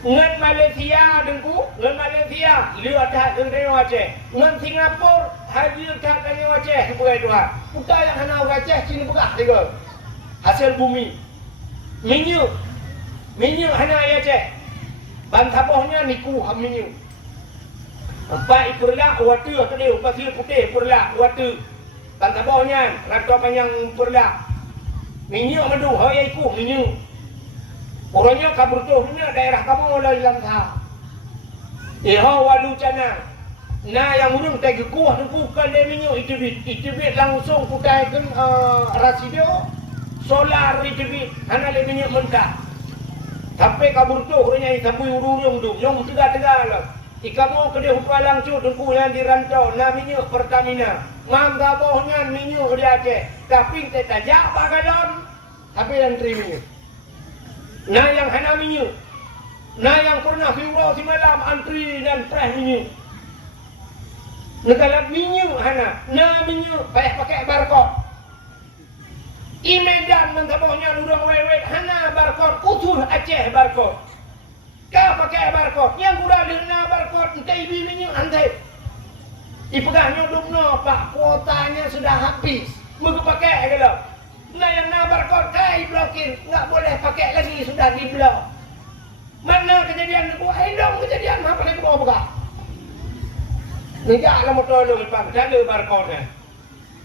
Ngan Malaysia dengku, ngan Malaysia lihat tak tengok Aceh. Ngan Singapura hadir tak tengok Aceh bukan Tuhan. Bukan yang hana Aceh sini bukan tiga. Hasil bumi. Minyak hana Aceh. Bantabohnya niku minyak. Empat ikurlah waktu kedua pasir putih ikurlah waktu. Bantabohnya rata panjang ikurlah. Minyak madu haya iku minyak. Orangnya kabur tu punya daerah kamu oleh hilang sah. Walu cana. Nah yang urang tegi kuah tu bukan dia minyak itu bit langsung kutaikan rasidio solar itu bit hana le minyak mentah. Sampai kabur tu orangnya sampai urung tu yang tegak lah. Ikamu kedai upah langsung tengku yang dirantau nah minyak Pertamina. Mangga bohnya minyak di Aceh. Tapi tajak bagalon. Tapi yang terima. Nah yang hana minyak. Nah yang pernah viral si malam antri dan press minyak. Negara minyak hana. Nah minyak pakai barcode. I Medan mentabahnya urang wewet hana barcode. Utuh Aceh barcode. Kau pakai barcode. Yang kurang dengan barcode. Entah ibi minyak antai. Ipegahnya dukno pak. Kuotanya sudah habis. Mereka pakai kalau. Nah yang nabar kotai blokir, nggak boleh pakai lagi, sudah diblok. Mana kejadian itu? Dong kejadian apa lagi mau buka? Negak lah mau tolong pak, ada barcode.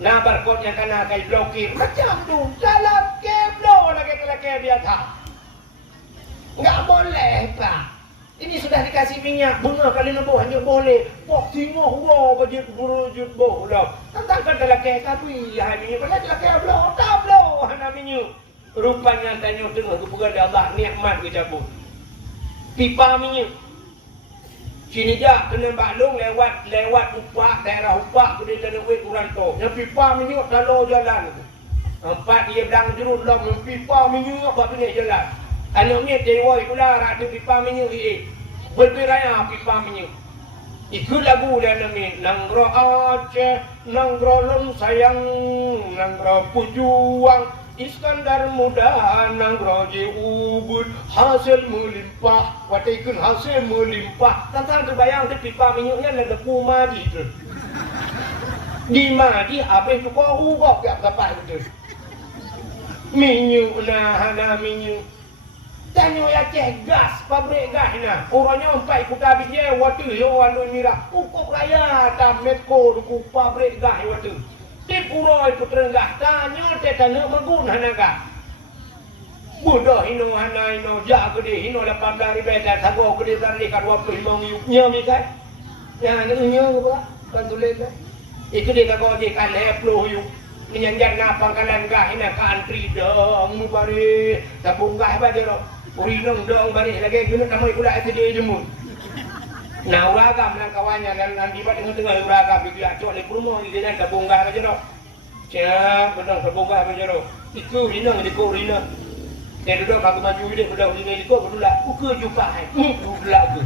Nah barcode yang kena kai blokir, macam tu. Dalam keblo lagi kelake biasa. Nggak boleh pak. Ini sudah dikasih minyak, bunga kali nabo hanya boleh. Pok tengok wow bajut burujut boh lah. Tentang dalam kek tapi ya minyak pada dalam kek bloh, tak bloh hana minyak. Rupanya tanya tengok kebukan Allah nikmat kecabut. Pipa minyak. Sini jah kena baklung lewat upak daerah upak ke dalam wet Uranto. Yang pipa minyak lalu jalan. Empat dia dang jerut lah pipa minyak apa ni jalan. Anaknya dewa itulah rada pipa minyak ini. Berperaya pipa minyak. Itu lagu dalam ni. Nanggro Aceh, nanggro lem sayang, nanggro pujuang, Iskandar muda, nanggro je ubud, hasil melimpah, watikun hasil melimpah. Tentang terbayang tu pipa minyaknya ada pumaji tu. Di maji habis tu kau ubah kat tempat tu. Minyak nah hana minyak. Tanya Aceh gas, pabrik gas nah. Orangnya empat kuta biji waktu yo walu mira. Ukuk raya tam metko duku pabrik gas waktu. Di puroi Putrenggah tanya tetana magun hana gas. Budak hino hana hino jak gede hino 18 ribu tak sago gede tadi kat 25 ribu nyami kan. Ya nya apa? Kan tulis kan. Iku dia sago je kan 10 ribu. Menyanjak na pangkalan gas hina ka antri dong mubari. Tabung gas ba jero. Urinong dong balik lagi guna tamu ikut lah dia jemur. Nah uragam dan kawannya dan di bawah tengah uragam itu acok di rumah ini dan terbongkar aja dok. Siap benar terbongkar aja dok. Iku rinang di kau rinang. Saya duduk aku maju dia betul di kau betul lah. Uke jumpa hai. Betul lah tu.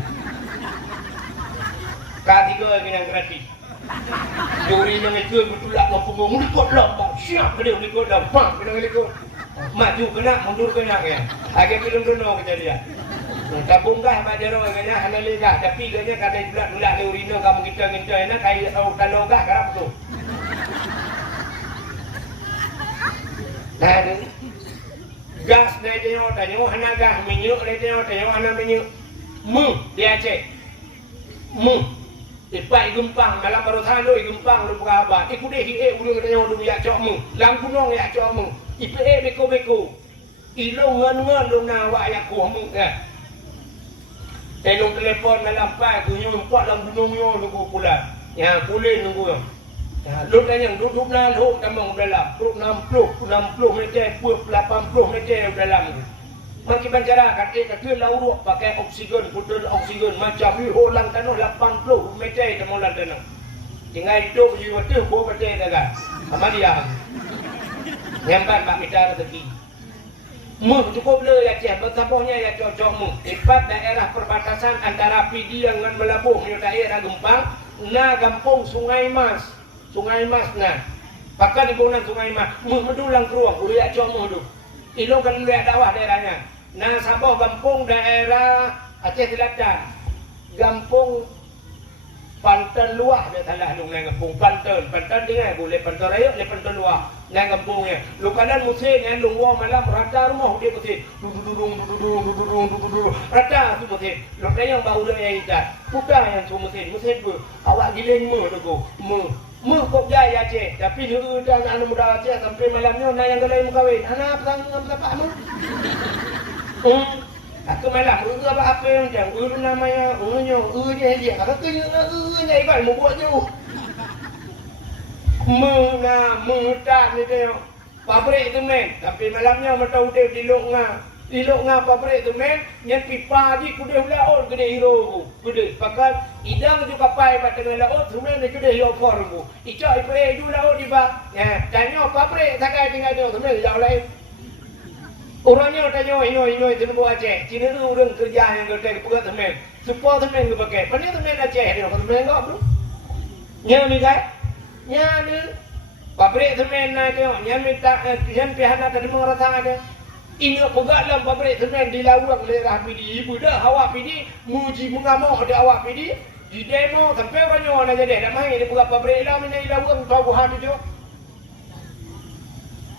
Katiga yang gratis. Juri yang itu betul lah mau punggung ikut lomba. Siap dia ikut lomba. Benar ikut. Maju kena, mundur kena kan. Agak film dono kejadian. Tabunggah mak jero kena hana lega tapi ganya kadai bulat-bulat le urino kamu kita enak kai kalau gah karap tu. Nah, gas na tanya hana gas minyak le tanya hana minyak. Di Aceh. Ipai gempang malam baru thandoi gempang lu berapa. Iku deh ulung tanya lu ya cokmu. Lam gunung ya cokmu. Ipe beko ilong ngan lu nawa ya kumu kan telung telepon dalam pai ku nyumpak dalam gunung yo nunggu pula ya kulin nunggu ya lu tanya duduk nan hok tamang dalam 60 meter 80 meter dalam Makin masyarakat kata lauruk pakai oksigen, putera oksigen macam holang tanah 80 meter temolan tanah. Tinggal hidup jiwa tu bo betul dah. Apa dia? Nyambat Pak Mitra rezeki. Mu cukup le ya Cik, betapanya ya cocok mu. Tempat daerah perbatasan antara PD dengan Melabuh di daerah Gempang, na kampung Sungai Mas. Sungai Mas nah. Pakai di bulan Sungai Mas, mu mendulang keruang, udah ya cocok mu tu. Ilo kan lihat dakwah daerahnya. Nah, Sabah kampung daerah Aceh Selatan. Kampung Pantan Luah dia salah dong nang kampung Pantan. Pantan dia boleh Pantan Raya, boleh Pantan Luah. Nang kampungnya. Lu kanan musim yang lungwa malam rata rumah dia musim. Rata tu musim. Lu yang bau dia yang hitam. Bukan yang tu musim. Musim tu awak giling mu tu go. Mu kok jaya Aceh, tapi dulu dah anak muda Aceh sampai malamnya nak yang galai mu kahwin. Anak petang apa mu? Aku malam apa yang jang namanya dia kata nya iban mu buat jauh. Muda ni dia. Pabrik tu men, tapi malamnya mata udah di lok pabrik tu men, yang pipa di kuda laut gede hero kuda pakai idang tu kapai pada tengah laut tu men gede hero formu ica ipe du laut di ba ya tanya pabrik sakai tinggal tu men jauh lain orangnya tanya inoi tu buat Aceh Cina tu orang kerja yang kerja pegat tu men support tu men pakai pandai tu men Aceh dia tu men enggak bro nya ni kan nya ni pabrik tu men na dia nya minta yang pihak nak terima rasa ada. Ingat pegat dalam pabrik semen di lawang daerah PD. Ibu dah awak PD muji mengamuk ada awak PD di demo sampai banyak orang jadi dah main di pegat pabrik lah main di lawang tahu buhan tu.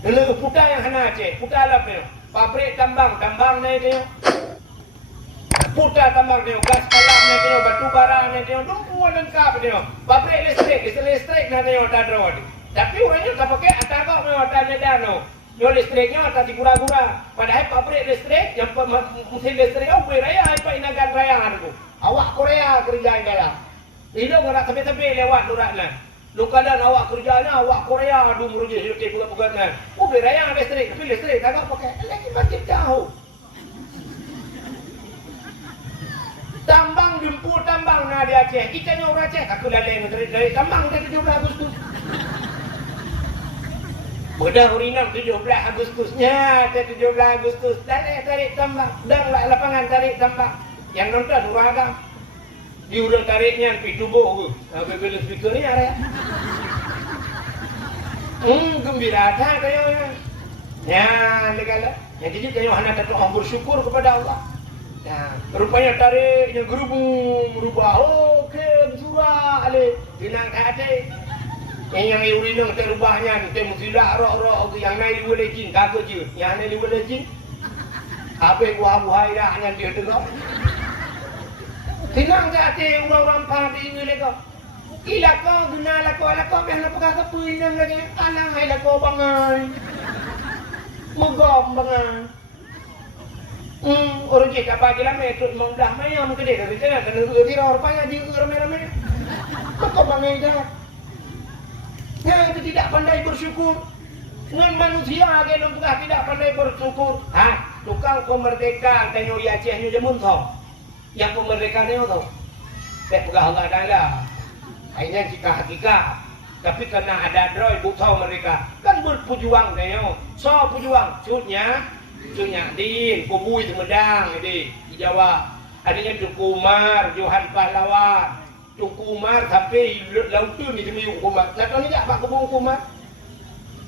Lalu putar yang hana Aceh, putar lah dia. Pabrik tambang naik dia. Putar tambang dia, gas alam dia, batu bara dia, semua lengkap dia. Pabrik listrik nak dia tak ada. Tapi orangnya tak pakai atas kau memang tak ada dano. Yo listriknya tak digura-gura. Padahal pabrik listrik yang mesin listrik au raya apa inagan raya tu. Awak Korea kerja dalam. Itu gerak tepi-tepi lewat duratna. Lu kadang awak kerjanya awak Korea du merujuk hidup bukan-bukan. Raya listrik, tapi listrik tak pakai. Lagi makin jauh. Tambang jemput tambang na di Aceh. Ikannya orang Aceh aku lalai dari tambang dari 17 Agustus. Udah urinam 17 Agustusnya, 17 Agustus tarik tambang, dan lapangan tarik tambang. Yang nonton uragam. Di udang tariknya pi tubuh tu. Bila speaker ni ada. Gembira dah kayaknya. Ya, legala. Yang jadi kayu hanya tetap bersyukur kepada Allah. Ya, rupanya tariknya gerubung berubah. Okey, surah ale tinang hati. Yang urinang terubahnya, musilah roh yang naik liwa lejin, kagak je. Yang naik liwa lejin, apa yang buah-buah dah yang dia tengok. Tinang hati orang-orang paham ini lego. Ila kau guna ala kau biar nak pakai kepuinan lagi. Alang hai kau bangai. Mugom bangai. Orang je kapal je lama itu mendah mayam ke dia dari sana kena tira rupanya di rame-rame. Kau bangai dah. Ya, itu tidak pandai bersyukur. Dengan manusia yang tidak pandai bersyukur. Tukang kemerdekaan tanya di Aceh ni jemun tau. Yang kemerdekaan ni tau. Tak pegah enggak ada. Akhirnya jika hakika. Tapi karena ada droid bukan mereka. Kan berpujuang tanya. So pujuang. Cutnya din kubui Semedang di Jawa. Adanya Tunku Umar, Johan Pahlawan. Tunku Umar sampai laut tu ni demi Umar. Satu ni tak pak kebun Umar.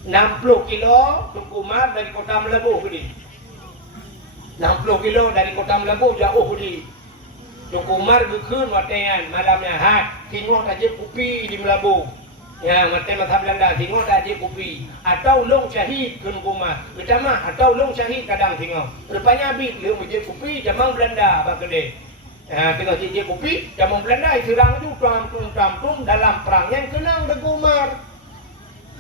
60 kilo Tunku Umar dari kota Melabuh ni. 60 kilo dari kota Melabuh jauh ni. Tunku Umar gekun watean malamnya tengok aja kopi di Melabuh. Ya, mata mata Belanda tengok aja kopi atau long syahid ke Tunku Umar. Pertama atau long syahid kadang tengok. Rupanya habis dia menjadi kopi zaman Belanda bak gede. Tengok dia kopi zaman Belanda serang tu trampung dalam perang yang kenang Tunku Umar.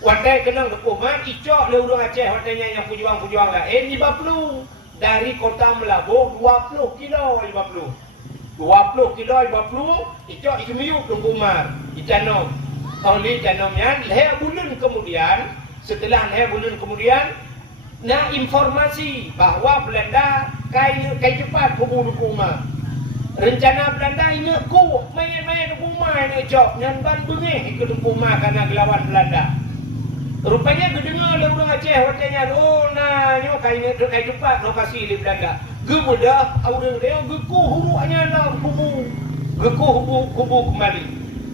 Watai kenang Tunku Umar icok le urang Aceh watainya yang pujuang-pujuang lah. 50 dari kota Melabuh 20 kilo 20 kilo 50 icok ikmiu Tunku Umar ditanam. Oleh tanamnya leher bulan kemudian setelah leher bulan kemudian informasi bahawa Belanda kai cepat kubu Tuku Umar. Rencana Belanda ini ku main Tuku Umar ini cok nyanban bengih ke Tuku Umar karena gelawan Belanda. Rupanya kedengar lah orang Aceh hotelnya, oh nah nyo kai cepat lokasi di Belanda. Gebedah orang dia geku huruannya nak kubu. Geku kubu kembali.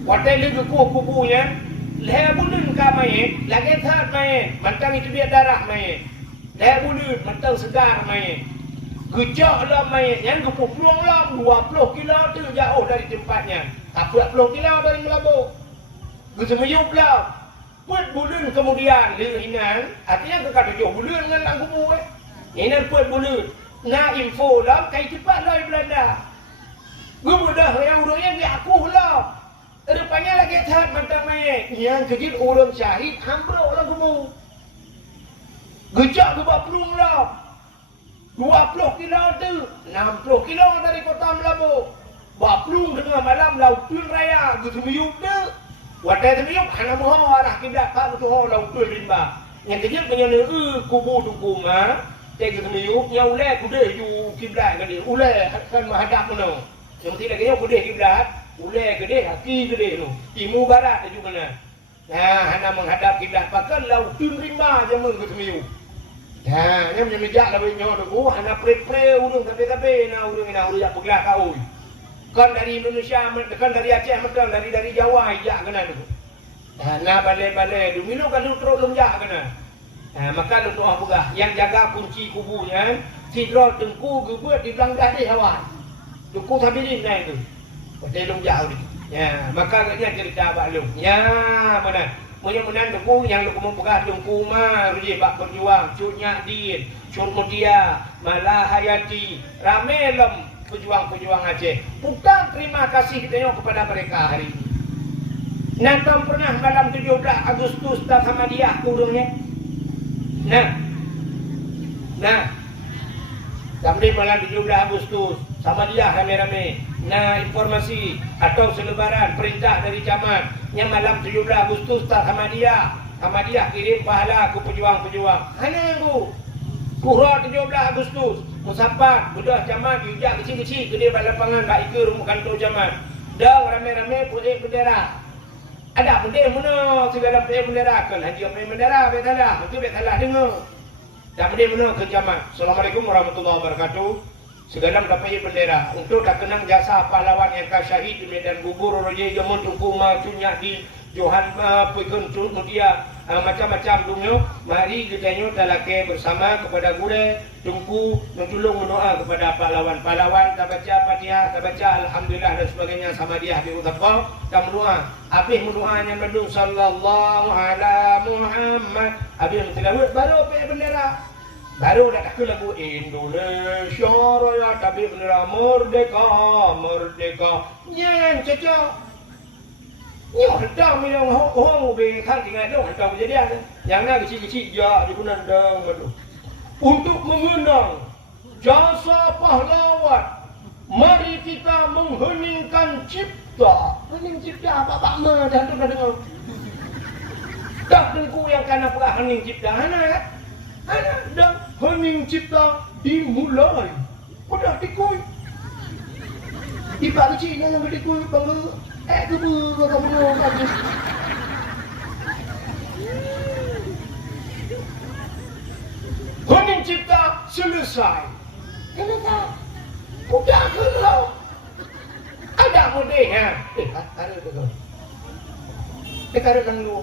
Hotel dia geku kubunya. Leher bulan ka main, lagi saat main, mentang itu dia darah main. Leher bulan, mentang segar main. Gejak lah main, yang kepulang lah 20 kilo tu jauh dari tempatnya. 40 kilo dari Melabuh. Gesemeyup lah. Puan bulan kemudian, lihinan, artinya ke 7 bulan dengan lang kubu Ini puan bulan. Nak info lah, kai cepat lah di Belanda. Gemudah yang urutnya dia aku lah. Rupanya lagi saat mentang main. Yang kejil orang syahid, hambrok lah kubu. Gejak 20 lah. 20 kilo tu, 60 kilo dari kota Melabuh. Baplung tengah malam lautun raya, Gesemeyup tu. Wadah Semeyup, hana moho arah kiblat Pak Betuho lautun rimba. Yang kejil penyana kubu Tuku Umar, Teh Gesemeyup, yang ulai kuda ju kiblat ke dia. Ulai kan menghadap mana. Yang mesti lagi yang kuda kiblat, ulai ke dia, haki ke dia tu. Timur barat tu juga nak. Nah, hana menghadap kiblat. Pakan lautun rimba jaman Gesemeyup. Ha, nya menjak lah benyo tu. Hana pre-pre urang tapi na urang jak peglah kau. Kan dari Indonesia, kan dari Aceh medang, dari Jawa jak kena tu. Ha, na balai-balai du milo kan terus lumjak kena. Ha, maka lu doa pegah yang jaga kunci kubunya, sidro tengku gebet di belangdah dia hawan. Tuku sabirin naik tu. Pakai lumjak ni. Ya, maka nya cerita bak lu. Ya, mana? Mudah-mudahan Tuku yang lu mau pegah Tuku Umar je bak berjuang, Cunyak Din, Cun Mutia, Malahayati, ramai lem pejuang-pejuang Aceh. Bukan terima kasih kita kepada mereka hari ini. Nanti pernah malam 17 Agustus tak sama dia kurungnya. Nah. Sampai malam 17 Agustus sama dia rame-rame. Nah, informasi atau selebaran perintah dari camat yang malam 17 Agustus tak sama dia kirim pahala ke pejuang-pejuang. Hanya aku. Kurang 17 Agustus Musafat, budak camat dijak kecil-kecil ke dia lapangan bak ikut rumah kantor camat. Dah rame-rame pusing bendera. Ada bendera mana segala bendera kan haji apa bendera betalah. Itu betalah dengar. Dan bendera mana ke camat. Assalamualaikum warahmatullahi wabarakatuh. Segala dapat bendera untuk tak kenang jasa pahlawan yang syahid di medan gugur Roje Jamun Tuku Umar Cunyak Din Johan Puikun Cun Mutia macam-macam dunia. Mari kita talake bersama kepada gure tungku menculung mendoa kepada pahlawan-pahlawan. Tak baca Fatihah, tak baca Alhamdulillah dan sebagainya sama dia habis utapa dan berdoa. Habis berdoanya mendung sallallahu ala Muhammad. Habis tilawat baru pergi bendera. Baru dah ke lagu Indonesia Raya tapi bendera merdeka merdeka. Nyan cecok. Ni hendak minum hong be kan tinggal dia hendak kejadian. Yang nak kecil-kecil je di kunandang betul. Untuk mengenang jasa pahlawan, mari kita mengheningkan cipta. Hening cipta apa ma dah tu dah dengar. Dak tengku yang kana perah hening cipta ana. Ana dah hening cipta dimulai. Udah dikui. Ibu kecil yang dikui bangga. Kebu kamu lagi. Hening cipta selesai. Kenapa? Udah kelau. Ada mudih ha. Ada tu. Dekat dengan lu.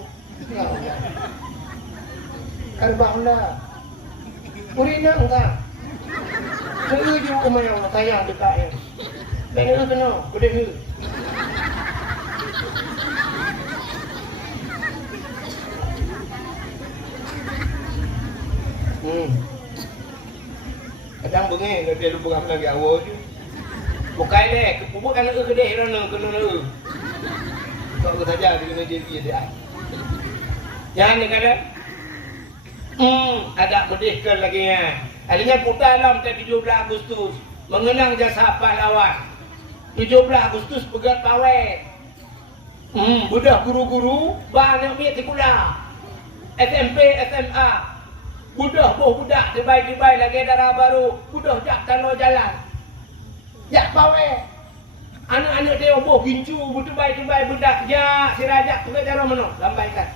Karbahna. Urina enggak. Setuju sama yang tayang dekat ya. Benar kena, boleh ni. Kadang bengeng dia lupa kamu lagi awal je. Bukan deh, bukan nak kedai rana kena nak. Kau saja dia kena jadi dia. Jangan ni kada. Ada berdehkan lagi ya. Adanya putar alam 17 Agustus mengenang jasa pahlawan. 17 Agustus pegat pawai. Budak guru-guru banyak miat sekolah. SMP, SMA. Budak budak debai lagi darah baru. Budak jak tanah jalan. Jak pawe. Anak-anak dia boh gincu, budak budak jak sirajak tu cara mana? Lambaikan.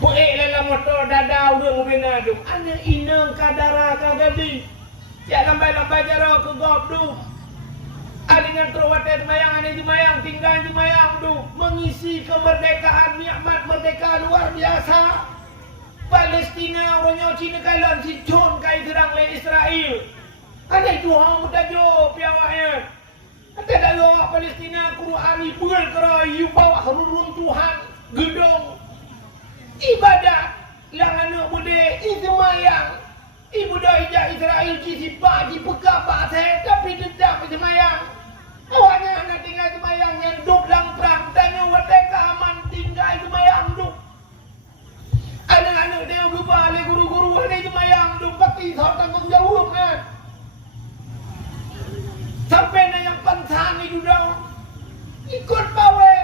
Buik dalam motor dadau urang ubena tu. Anak inang kadara kagadi. Jak lambai cara ke gop tu. Dengan terwatet mayang ane mayang tinggal di mayang tu mengisi kemerdekaan nikmat merdeka luar biasa. Palestina orangnya Cina kalan si John kai terang le Israel. Ada itu hang mutajo piawaknya. Ada dalam Palestina Quran ibul kerai yu bawa harum Tuhan gedung ibadat lang anak bude itu mayang. Ibu dah hijau Israel kisi bagi pekak bahasa tapi dendam itu mayang. Awaknya anak tinggal di mayang yang duduk dalam perang dan yang merdeka aman tinggal di mayang duduk. Anak-anak dia lupa oleh guru-guru ada di mayang duduk pakai sahut tanggung jawab kan. Sampai na yang pansan ni duduk ikut pawe.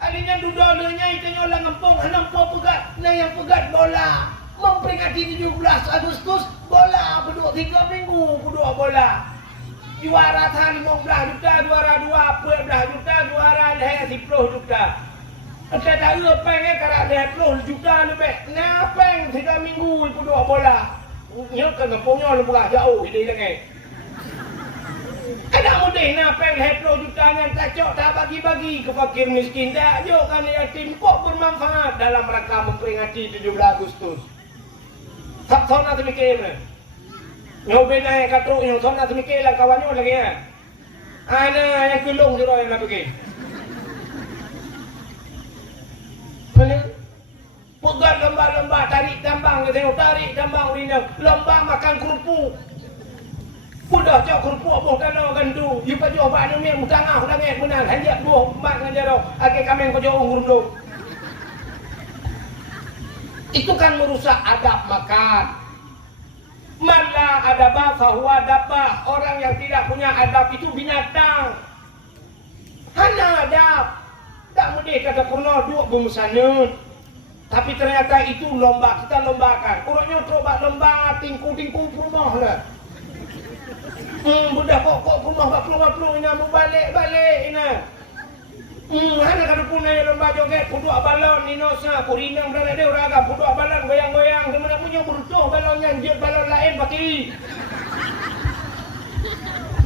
Alinya duduk lenya itu nyolang ngempung hanampo pegat na yang pegat bola. Memperingati 17 Agustus bola berdua 3 minggu berdua bola. Juara than 15 juta, juara 12 juta, juara dah 10 juta. Saya tahu pengnya karak dah 10 juta lebih. Nah peng 3 minggu itu 2 bola. Nyok ke ngepungnya lu belah jauh ini lagi. Ada mudah nah peng 10 juta yang tak tak bagi-bagi ke fakir miskin dah. Yo kan yatim kok bermanfaat dalam rangka memperingati 17 Agustus. Tak tahu nak mikir ni. Nyobain naik katruk yang sana semikir lah kawannya lagi ya. Ana yang kelong jero yang nak pergi. Mana? Pegat lomba-lomba tarik tambang ke tengok tarik tambang rina. Lomba makan kerupuk. Budak cak kerupuk aboh tanah gandu. You pajo ba ni meh mutangah danget menang hanjak buah mak ngajaro. Ake kamen ko jo ngurunduk. Itu kan merusak adab makan. Manlah adabah fahuwa dabah. Orang yang tidak punya adab itu binatang. Hana adab. Tak mudah kata pernah dua bumusana. Tapi ternyata itu lomba. Kita lombakan. Orangnya coba lomba tingku-tingku rumah lah. Budak kok rumah baplu-baplu ini. Mau balik-balik ini. Hana kada punai lomba joget puduk balon inosa kurinang berada dia raga puduk balon goyang-goyang kemana punya bertuh balonnya dia balon lain pakai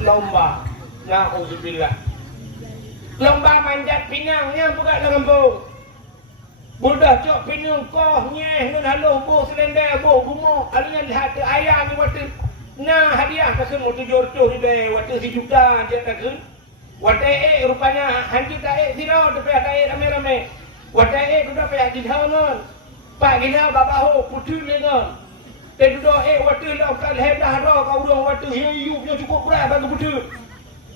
lomba na'udzubillah lomba manjat pinangnya bukan lembung budak cok pinang koh nyeh nun halo bo selendai bo gumo alinya lihat ayah ni waktu nah hadiah kasih mau 700 ribu waktu 1 juta dia takkan Watai rupanya hanji tae zero tapi tae rame-rame. Watai kuda pe jidhau non. Pak gila babaho putu lengon. Te dudo watu lau kal hebdah ro ka urang watu hiu yo cukup berat bagi putu.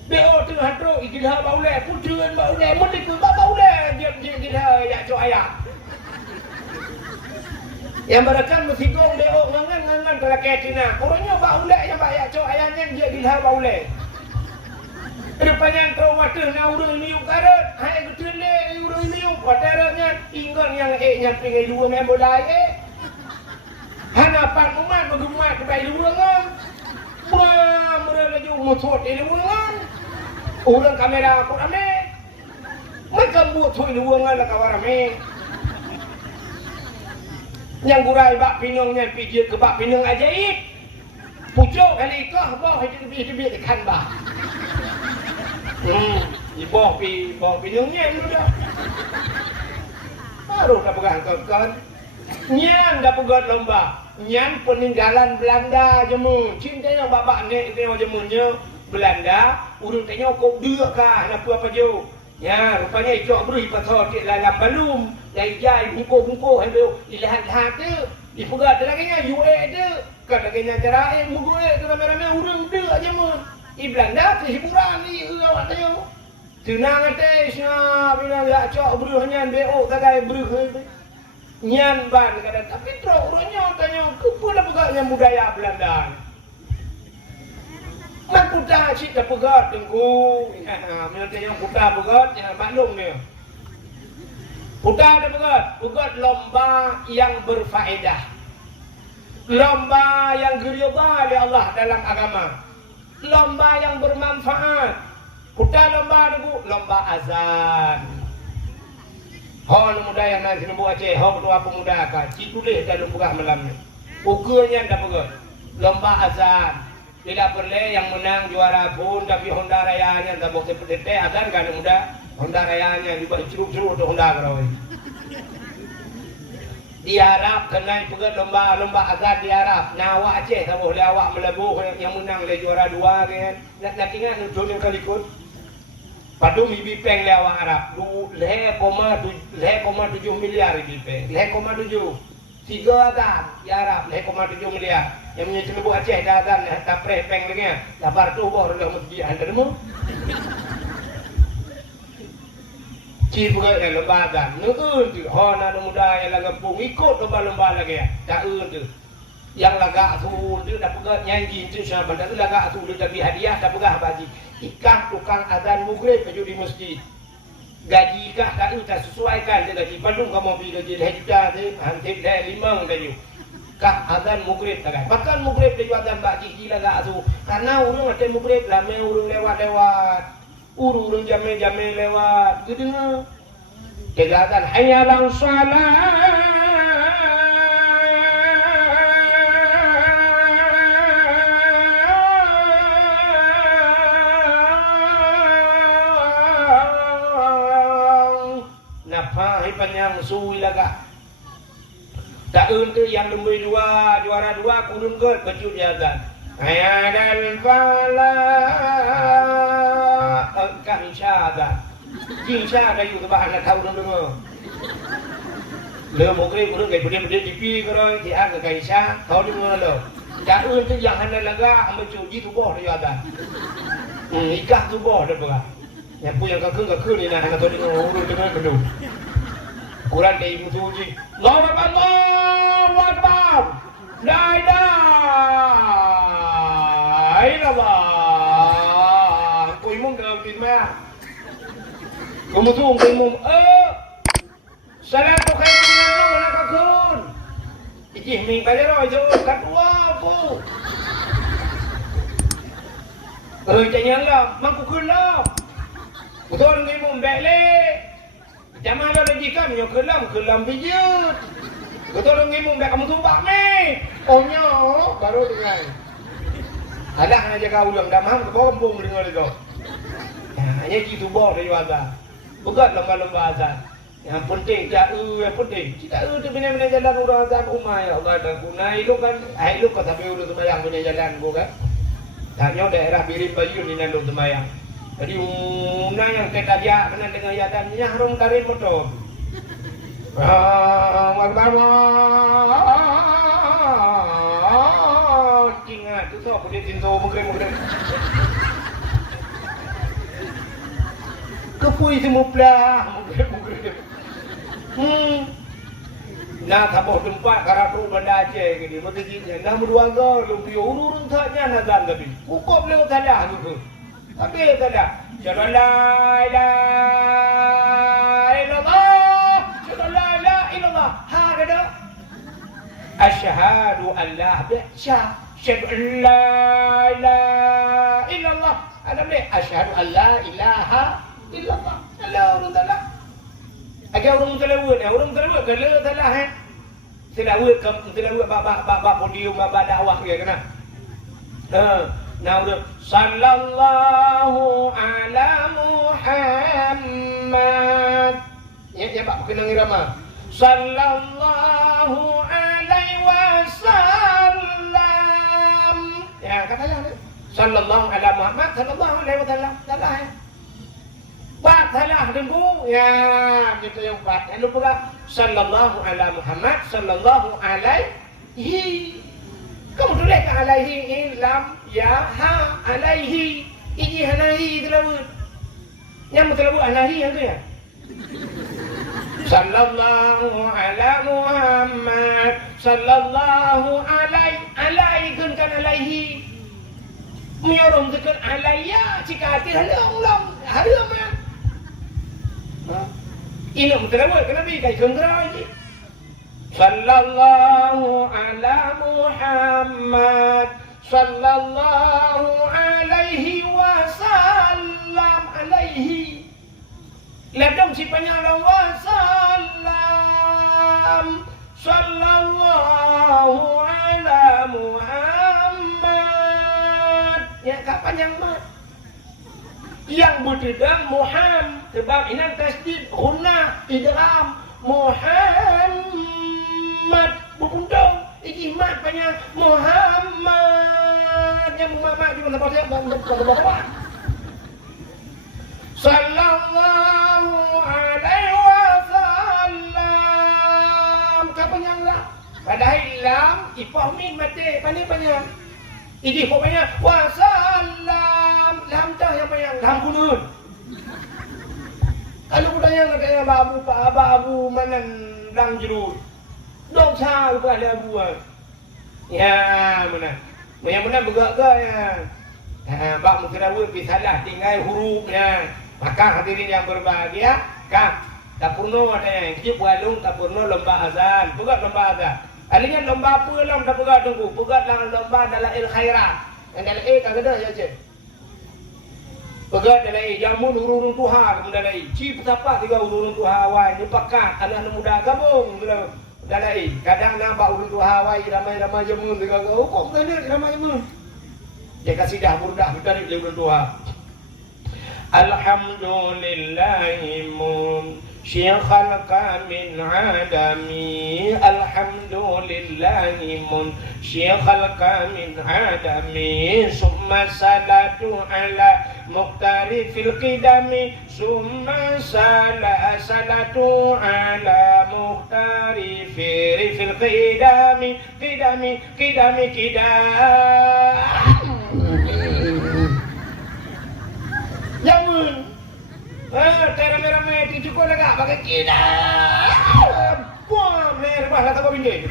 Deo tu hatro igilha baule putu an baule mudik baule dia gilha ya co ayah. Yang berekan mesti gong deo ngangan kala ketina. Orangnya baule yang ya co ayahnya dia gilha baule. Rupanya kau wadah na urang niu karat, hai gudun le urang niu wadarnya inggon yang nya pingai dua me bolai Hanapan umat begumat bai urang. Mura laju mutot ini urang. Urang kamera aku rame. Macam buat thoi urang la kawarame. Yang gurai bak pinongnya pijit ke bak pinong ajaib. Pucuk kali kah bah hidup kan bah. Di bawah pinungnya itu dah. Baru dah pegang kan. Nyan dah pegang lomba. Nyan peninggalan Belanda jemu. Cinta yang bapak nek tengok jemunya Belanda. Urang tengok kau dua kah apa jo. Ya, rupanya itu beri pasal di dalam balum. Jai bungko hembeu dilihat-lihat tu. Dipegang lagi nya UA tu. Kan lagi nya cara mugo tu rame-rame urang tu aja mu. Belanda tu hiburan ni awak tengok. Tenang ate siap bila tak cok beruh nyan BO tagai beruh. Nyan ban kadang tapi teruk orangnya tanya kepada pegaknya budaya Belanda. Mak kuda cik dah pegat tengku. Bila tanya kuda pegat jangan maklum dia. Udah ada bukan lomba yang berfaedah. Lomba yang diridha oleh Allah dalam agama. Lomba yang bermanfaat. Udah lomba azan. Hon muda yang nanti buat Aceh, hon berdua pemuda kan. Citu deh dalam buka malam ni. Ukurnya dah bukan. Lomba azan. Tidak boleh yang menang juara pun tapi Honda rayanya tak boleh seperti azan kan muda. Honda rayanya juga ceruk-ceruk untuk Honda kalau. Diharap kena pegat lomba azan diharap. Nyawa Aceh tak boleh awak melebuh yang menang le juara 2 kan. Nak ingat nujul yang kali ikut. Padu mibi peng le awak Arab. 0,7 miliar mibi peng. 0,7. 3 azan diharap 0,7 miliar. Yang punya Celubu Aceh dah azan dah preh peng lagi. Dah bartu boh dalam masjid anda demo. Ci bukan yang lomba azan. Neun tu. Hon anak muda yang lagampung ikut lomba-lomba lagi. Dah tu. Yang lagak tu dia dah pegang nyanyi tu siapa dah lagak tu dia bagi hadiah dah pegang bagi. Ikah tukang azan maghrib baju di masjid. Gaji kah tak tak sesuaikan dia gaji. Bandung kamu pergi gaji hektar tu hampir dah 5 gaji. Kah azan maghrib tak kan. Bahkan maghrib dia azan bagi di lagak tu. Karena urang ada maghrib ramai urang lewat-lewat. Urang jame-jame lewat. Tu dengar. Kegiatan hayya ala salat. Yang sui laga. Tak tu yang lebih juara 2 kurun gol pecut dia azan. Hayadal fala kan syada. Jin syadaอยู่กับบ้านนะเขาដឹងដឹងលើមកគេព្រឹកគេព្រៀមទី2ក៏rồi thì ăn cái xaเขาដឹងលើចាអឿនទៅយ៉ាងហ្នឹងlaga ambil cuci tubuh dia azan. Ikah tubuh dia berah. Yang punya kakak ni nah kata dengar urut dengar kedua. Quran dari musuji. Allahu Akbar, Allahu Akbar. La ilaha illallah. Kui mung ke pinma. Kemudian kui mung salatu khairum min an-nawm. Ijih ming pada roh jo katwa aku. Jangan lah, mampu kelam. Betul kui mung bele. Jangan ada jikan yang kelam bijut. Betul orang ngimum dah kamu tumbak ni. Ohnya baru dengar. Ada hanya jaga ulang damang ke bombong dengar itu. Hanya gitu boh dari wazan. Bukan lomba-lomba azan. Yang penting yang penting. Kita tu bina-bina jalan urang azan umai Allah dan kunai lu kan. Lu kata tapi urut sembahyang bina jalan gua kan. Tanya daerah Birim Bayu ni nandu sembahyang. Jadi una yang kita dia kena dengan yadannya harum tarik motor. Ingat tu so boleh tinto mungkin. Kepui semua mungkin. Nah, tapoh tempat karatu benda Aceh gini. Mesti dia dah berwarga lebih urun saja nazar tapi. Hukum lewat salah tu. Tapi tak ada. Syahadu la ilaha illallah. Syahadu la ilaha illallah. Ha ada. Asyhadu an la syahadu la ilaha illallah. Ada boleh asyhadu an la ilaha illallah. Allah urang Taala. Agak urang telawut, kalau salah Tilawut bab podium bab dakwah dia kena. Now sallallahu ala Muhammad. Ya Pak kena ngirama. Sallallahu alaihi wasallam. Ya katanya sallallahu ala Muhammad sallallahu alaihi wasallam. Salah ya. Pak salah dengku. Ya gitu yang Pak. Lalu pula sallallahu ala Muhammad sallallahu alaihi. Kamu tulis alaihi lam ya ha alaihi ini alaihi telawut yang telawut alaihi yang tu ya sallallahu ala Muhammad sallallahu alaihi kan alaihi menyorong tekan alaiya jika hati halang haram ya Ini mutarawi ke Nabi kai kendra je. Sallallahu ala Muhammad sallallahu alaihi wasallam alaihi. Ladam si panjang wasallam sallallahu ala Muhammad. Ya kapan yang mat? Yang berdedam Muhammad sebab ini tasdid ghunnah idgham Muhammad berpundung iki mat panjang Muhammad yang Muhammad di mana pasal bawah sallallahu alaihi wasallam kapan yang lah padahal lam ipah min mati pandai panjang ini pokoknya wasallam lam tah yang panjang lam kunun kalau budaya katanya babu manan lang jeruk dong sa lupa ada buat ya mana yang bergak-gak ya bak mukrawir bisalah tinggal hurufnya maka hadirin yang berbahagia kak Tapurno ada yang kecil bualung Tapurno lomba azan pegat lomba azan alinya lomba apa lam dah pegat tunggu pegat dalam lomba dalam il khairat yang dalam kagak ada ya cik pegat dalam jamun urun Tuhan kemudian dalam ci petapa tiga urun Tuhan wai nyepakat anak muda gabung dalam kadang nampak urun Tuhan wai ramai-ramai jamun tiga kok benar ramai jamun dia kasih dah burdah dari urun Tuhan alhamdulillahimun شيخ من عدمي الحمد لله من شيخ من عدمي ثم صلاة على مختار في القدم ثم صلاة على مختار في القدم قدم Jamun ramai-ramai itu cukup lega pakai kita buang merah kata kau bingkai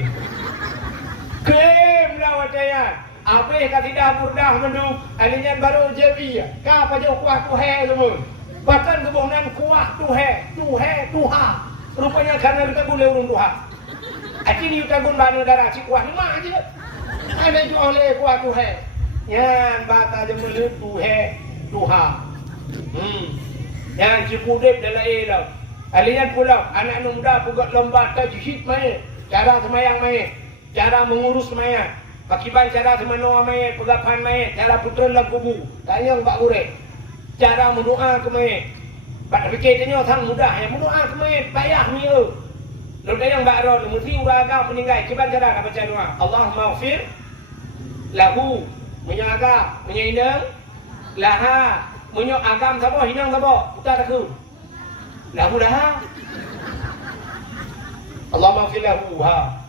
klaim lawat jaya apa yang kata dah burdah menduk alinya baru jadi kapa jauh kuah tuhe semua bahkan kebohongan kuah tuha rupanya karena kita boleh urun tuha akhirnya kita gun banu darah si kuah ni mah aja ada jual oleh kuah tuhe yan bata jemul tuha yang cipudip dalam dah. Alian pula anak muda pegat lomba tajhid mai, cara semayang mai, cara mengurus mai, pakiban cara semano mai, pegapan mai, cara putra dalam kubu, tanya mbak urek, cara mendoa ke mai. Pak fikir tanya sang muda yang mendoa ke mai, payah ni eu. Lalu yang mbak ron, mesti uraga meninggal, kiban cara baca doa. Allahumma ighfir lahu, menyaga, menyainang, laha. Menyok agam sabo hinang sabo putar aku lahu laha Allah maghfir lahu ha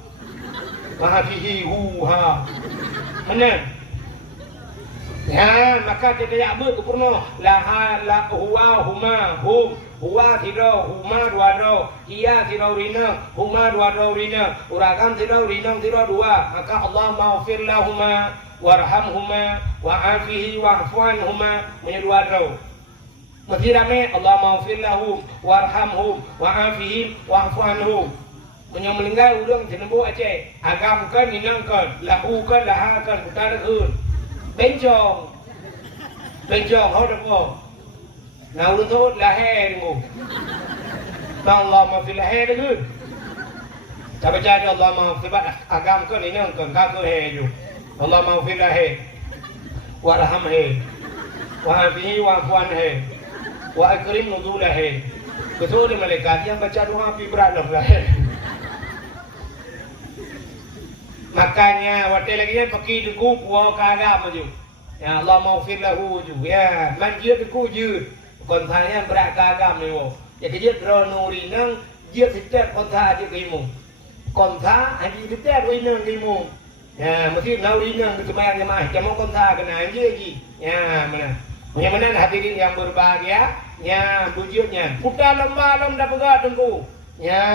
mahafihi hu ha mana ya maka dia tak ber purno laha la huwa huma hum huwa tiro huma dua ro iya tiro rina huma dua ro rina uragam tiro rina tiro dua maka Allah maghfir lahuma warhamhuma wa'afihi wa'fuanhuma menyedua rau mesti ramai Allah maghfir lahum warhamhum wa'afihi wa'fuanhum meninggal udang jenembu aceh agamkan inangkan lakukan lahakan utarakan bencong hau dapo nah udang tu lahir dengu Allah maghfir lahir dengu tak baca Allah maghfir agamkan inangkan kakak heju Allah maghfir lahu warhamhu wa'afihi wa'fuanhu wa akrim nuzulahu. Betul malaikat yang baca doa api beralam lah. Makanya waktu lagi kan pakai deku puau kagam aja. Ya Allah maghfir lahu ju. Ya manjir deku je. Kontanya berat kagam ni wo. Ya kerja dronuri nang dia setiap konta aja keimu. Konta aja setiap winang keimu. Ya, mesti naurinan itu bayar jemaah. Kamu kontak kena aja lagi. Ya, mana? Yang mana hadirin yang berbahagia? Ya, bujurnya. Putar lomba dah pegat tunggu. Ya,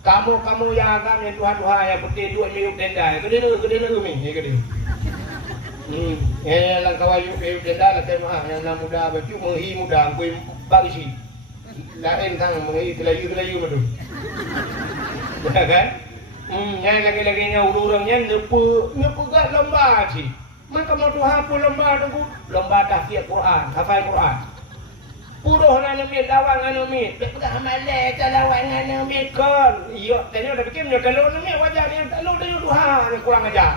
kamu yang agam yang Tuhan yang putih dua miuk tenda. Kedena umi, ya kedena. Ya, langkah wayu miuk tenda lah tema yang muda baju menghi muda kui bagisi. lain tang mengi telayu madu. Ya kan? Yang lagi-laginya urang-urangnya nepu gak lomba sih. Maka mau tu hafal lomba tu lomba tahfidz Quran, hafal Quran. Puruh nana mit lawang nana mit. Dek pegang amalai lawang nana mit kon. Iyo, tanya dah bikin kalau nana mit wajah ni kalau dia Tuhan kurang ajar.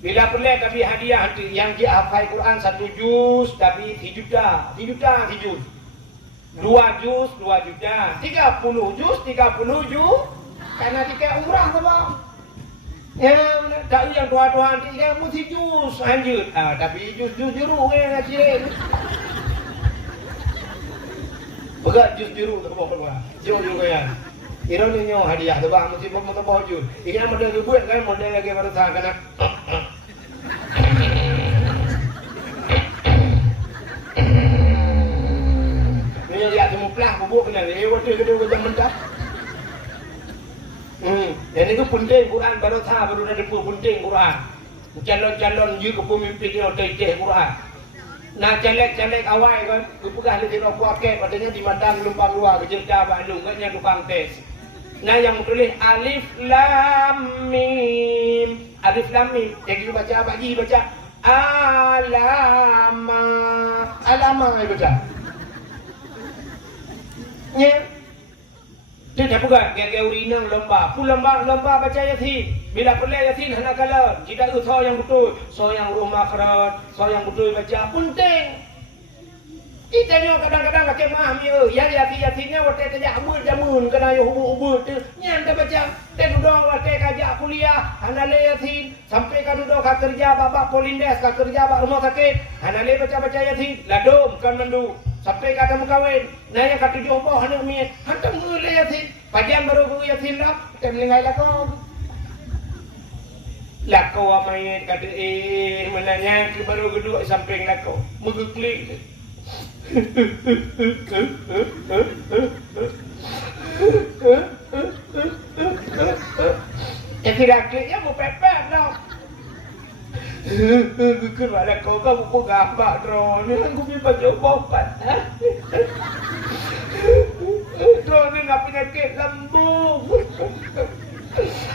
Bila perlu kami hadiah yang dia hafal Quran 1 juz tapi 3 juta, 3 juz. 2 juz 2 juta, 30 juz 30 juz. Karena tiga umrah tu bang. Ya, tak yang tuan-tuan tiga mesti juz lanjut. Tapi juz jeruk ngaji lain. Begat juz jeruk tu bawa. Juz ya. Ira ni nyo hadiah tu bang mesti bawa juz. Ini model buat kan model lagi baru sah kena. Ni dia semua pelah bubuk kena ni. Waktu kedua macam mendak. Yang itu penting Quran baru tahu baru ada penting Quran. Calon-calon juga pemimpin dia teh Quran. Nah caleg-caleg awal kan, pegah di tino kuake padanya di matang lumpang luar bercerita Bandung kan yang tukang tes. Nah yang tulis alif lam mim. Alif lam mim. Yang kita baca apa lagi baca alama. Alama baca. Nya dia dah pegang gaya urinang lomba. Pun lomba baca Yasin. Bila perlu Yasin hendak kala kita so yang betul, so yang rumah kerat, so yang betul baca penting. Kita ni kadang-kadang nak memahami yang Yasinnya waktu kerja jamun kena yo hubur tu. Nyan dah baca. Dia duduk waktu kerja kuliah, hendak Yasin sampai kan duduk kerja babak polindes, kerja babak rumah sakit, hendak baca Yasin. Ladum kan mandu. Sampai kata mengkawin, nah yang kata jumpa hendak miat, hantar mula Yasin. Pagian baru guru Yasin dah, kita meninggal lakau. Lakau amayat kata menanya baru geduk samping lakau, mengeklik. Tidak kliknya mau pepet dah. Kerana kau buku gambar drone ni aku pergi baca bopat. Drone ni nak penyakit lambung.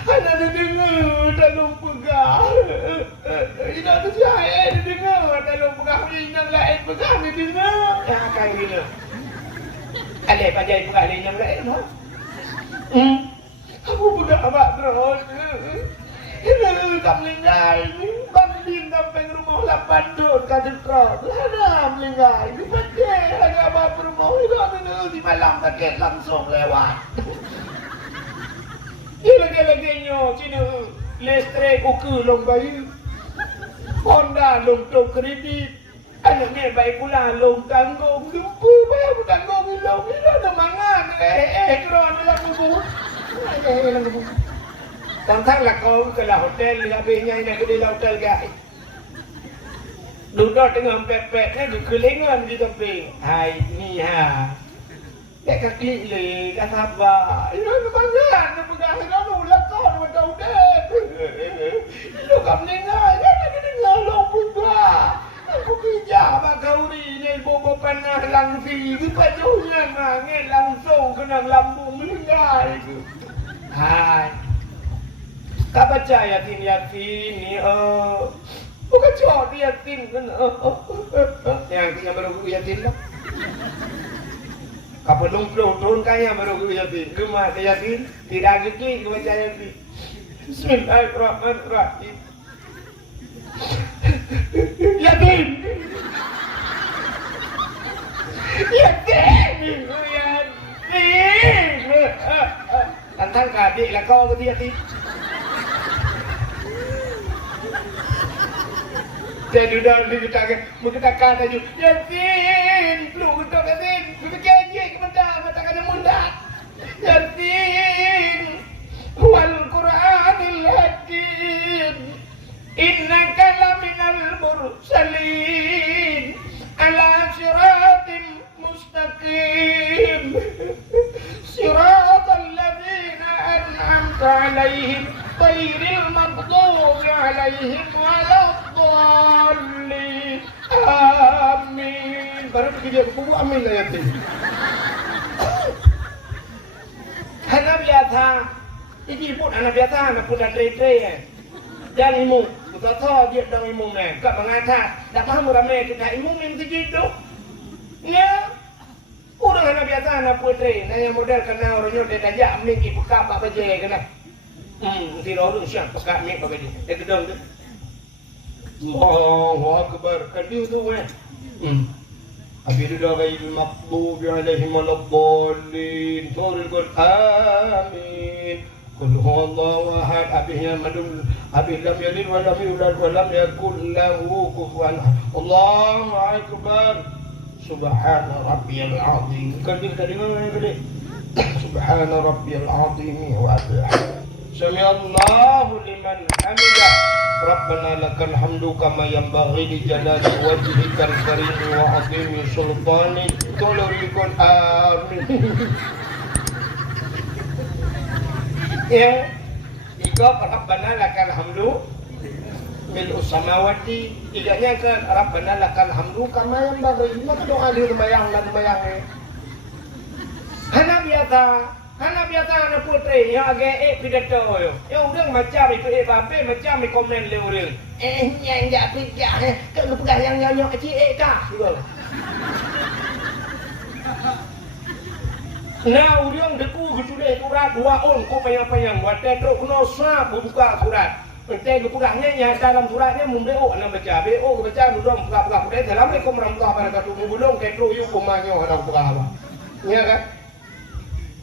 Anak dia dengar tak lupa pegang. Ina tu saya dia dengar tak lupa pegang. Ina lain pegang dia dengar. Yang akan gila. Alih pajai pegang dia yang lain. Aku pegang gambar drone. Ina tak meninggal ni. Banding sampai rumah 8 dun kata terus. Ada meninggal. Ini pakai lagi abang rumah itu di malam sakit langsung lewat. Ini lagi-laginya sini listrik ukur long bayi. Honda long tok kredit. Anaknya baik pula long tanggung. Gempu bayar tanggung long. Ini ada mangan. Keron dalam buku. Dalam buku. Tentang lah kau ke lah hotel habisnya ini ke dalam hotel guys. Duduk tengah pepetnya di kelingan di tepi. Hai ni ha. Dek kaki le dah sabar. Ini kebanggaan dia pegang kamu lah kau nak tahu dek. Lu kam dengar jangan dengar lu buka. Aku kerja bak kau ni bobo panah langsi. Kepajunya ngangin langsung kena lambung meninggal. Hai. Kau baca Yasin ni bukan cok Yasin kan yang baru guru Yasin lah. Kau belum turun kaya baru guru Yasin. Rumah Yasin tidak gitu kau baca Yasin. Bismillahirrahmanirrahim. Yasin. Yasin. Tantang kadik lah kau ke Yasin. Jadi dah kita kata je Yasin, lu kita Yasin, kita kaji kepada mata kata mundak. Yasin, wal Qur'anil Hakim, innaka laminal mursalin, ala siratim mustaqim, siratal ladzina an'amta alaihim, ghairil maghdubi alaihim waladdallin. Amin. baru pergi dia kubu amin lah yatim. Anak biasa, ini pun anak biasa, anak pun dah tre-tre. Dan imung, kita tahu dia dong imung ni. Kat mengata, dah faham ramai kita imung ni mesti gitu. Ya, orang anak biasa anak putri, nanya model kena orangnya dia tajak amin ibu kap apa je kena. Mesti orang siap pekat amin apa je. Dia kedong tu. Allahu Akbar, kadiu tu kan. Habis itu dah kaya makbub alaihim waladdallin. Turul Quran. Amin. Qul huwallahu ahad. Habisnya madum. Habis lam yalid wa lam yulad wa lam yakul lahu kufuwan ahad. Allahu Akbar. Subhana rabbiyal azim. Kadi dengar kadi. Subhana rabbiyal azim wa bihamdihi. Sami Allahu liman hamidah. Rabbana lakal hamdu kama yanbaghi li jalali wajhikal karim wa azimi sultanik. Tolorikun amin. Ya, ikut Rabbana lakal hamdu mil'us samawati. Iganya ke Rabbana lakal hamdu kama yanbaghi. Maka doa di lumayang dan lumayang ni. Anak biasa anak putri yang agak pidato yo. Ya udah macam itu bape macam komen le orang. Yang jak pijak kalau pegang yang nyok kecil kah gitu. Nah, orang deku gitu deh surat dua on ko payang-payang buat teruk kena sah buka surat. Penting pegangnya yang dalam suratnya mumbo anak baca bo baca duduk buka-buka dah Assalamualaikum warahmatullahi wabarakatuh. Mubulong ketro yu kumanyo anak buka. Ya kan?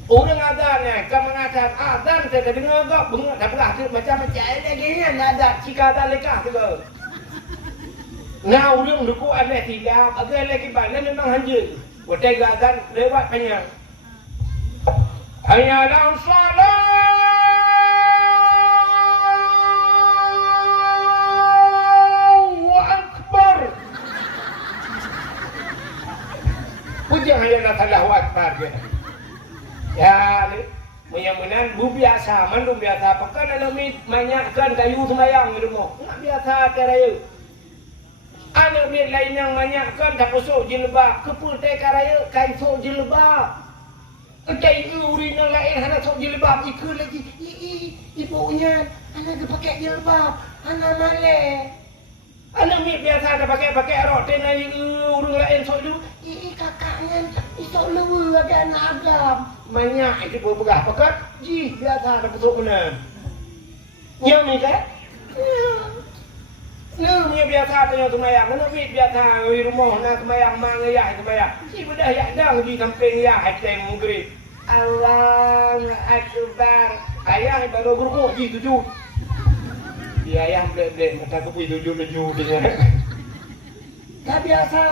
Orang azan ni, kan mengajar azan saya dengar kau bengak dah belah tu macam lagi ni ada jika ada lekah tu. Nah, orang duku ada tidak, agak lagi banyak memang hanja. Wadah azan lewat panjang. Hayya 'alas salat. Allahu akbar. Puji hayya 'alas akbar dia. Ya, menyamanan bu biasa, mandum biasa. Pakai dalam manyakkan kayu semayang di rumah. Nak biasa karaya. Anak ni lain yang manyakkan dah pusuk jilbab. Kepultai karaya kaisuk jilbab. Kecai urina lain anak sok jilbab. Ikut lagi. Ibunya anak dia pakai jilbab. Anak malai. Anak ni biasa dah pakai rok. Tenai urung lain sok dulu. Kakaknya isok lewa ada anak agam. Banyak itu berberah pakat. Ji biasa ada pusuk benar. Yang ni kan? Ni biasa tanya semayang. Nak biasa di rumah nak semayang mangayah semayang. Si bedah yak dang di samping ya hatem maghrib. Allahu akbar. Ayah baru beruk ji tujuh. Dia ayah blek-blek mata aku pergi tujuh dengan. Dah biasa.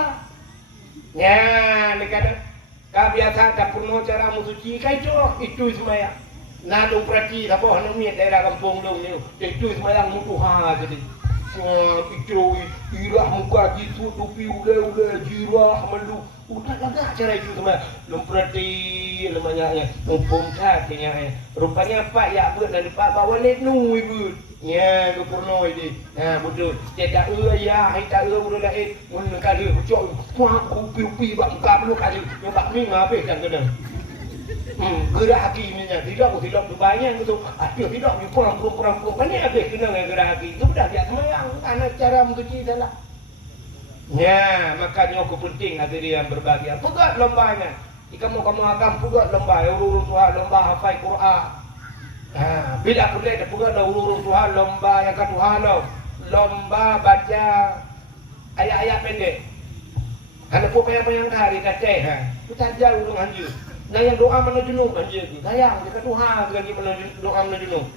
Ya, ni kata kau biasa tak pernah cara mensuci kai itu semaya. Nah dong perhati apa hendak miat daerah kampung dong ni. Itu semaya mutu ha jadi. Itu irah muka gitu topi udah jirah malu. Udah agak cara itu semaya. Dong perhati namanya mumpung katanya. Rupanya pak ya buat dan pak bawa let nu ibu. Ya, tu pernah ini. Ha, betul. Dia tak ya, hai tak udah lain. Mun kali bucok, kuah kupi-kupi bak muka perlu kali. Yang bak ni ngabe kan kena. Gerak hati ni nya. Tidak berbayang gitu. Ada tidak ni kurang banyak habis kena dengan gerak hati. Itu dah dia semayang. Anak cara mencuci dah lah. Ya, makanya aku penting ada dia yang berbahagia. Pegat lombanya. Jika kamu akan pegat lomba, urus lomba hafal Quran. Bila aku lihat pun ada urus Tuhan lomba yang ke Tuhan lomba baca ayat-ayat pendek. Ada pun yang hari kata kita ajar urung anjir. Nah yang doa mana junub anjir tu. Sayang dekat Tuhan lagi mana doa mana junub.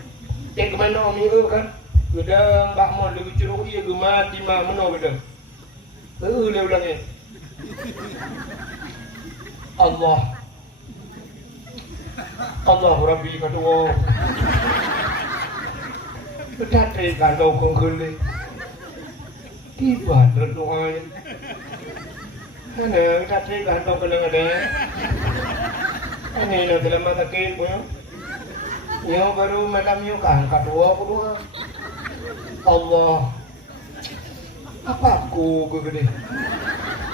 Cek ke mana mira kan. Gedang bak mon lagi ceruk ia ke mati mah mana gedang. Dia ulangnya. Allah Rabbi kedua. Berdatang kalau kau kena. Tiba berdoa. Mana berdatang kalau kena ada. Ini nak dalam mata kiri pun. Yo baru malam yo kan kedua. Allah. Apa aku gede?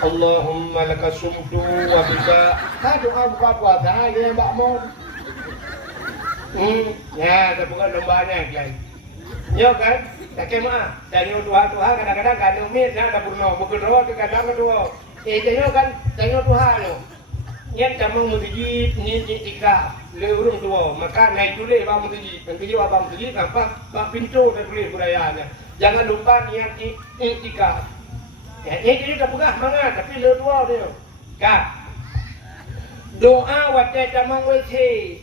Allahumma laka sumtu wa bika. Doa buka puasa dia mbak mau. Ya, tapi bukan lombanya kan. Yo kan, tak kemah. Tanya Tuhan kadang-kadang kan umit nak dah purno, bukan doa ke kadang kedua. Tanya kan, tanya Tuhan lo. Yang camang mujib ni tika le urung tua, maka naik dulu bang mujib. Pentuju abang mujib apa? Bang pintu dan tulis budayanya. Jangan lupa niat tika. Ya, ini dah pegah mangat tapi le tua dia. Kan? Doa wajah camang wece.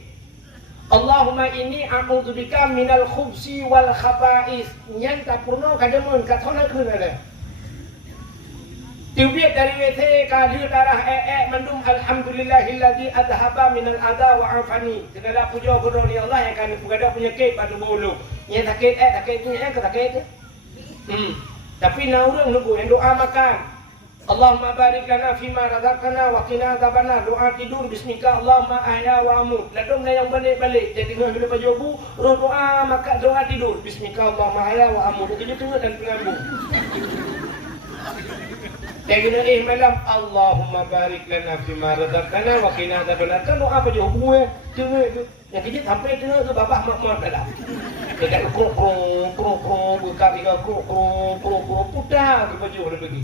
Allahumma inni a'udzubika minal khubsi wal khaba'is. Yang tak purno kajamun katona kunada. Tiubiat dari WC kali darah mandum alhamdulillahilladzi adhaba minal adha wa afani. Segala puja kepada Allah yang akan mengadah penyakit pada bulu. Yang sakit ni sakit. Tapi nak orang nunggu yang doa makan. Allahumma barik lana fima razaqtana wa qina adzabannar. Doa tidur bismika Allahumma ahya wa amut. Ladong yang balik-balik. Jadi dengan bila pajobu, doa makan doa tidur bismika Allahumma ahya wa amut. Jadi tengok dan penyambung. Jangan malam Allahumma barik lana fima razaqtana wa qina adzabannar. Kan doa pajobu tengok tu. Yang kejut sampai tengok tu bapak mak dalam. Dekat krong buka tiga krong putah ke baju dia pergi.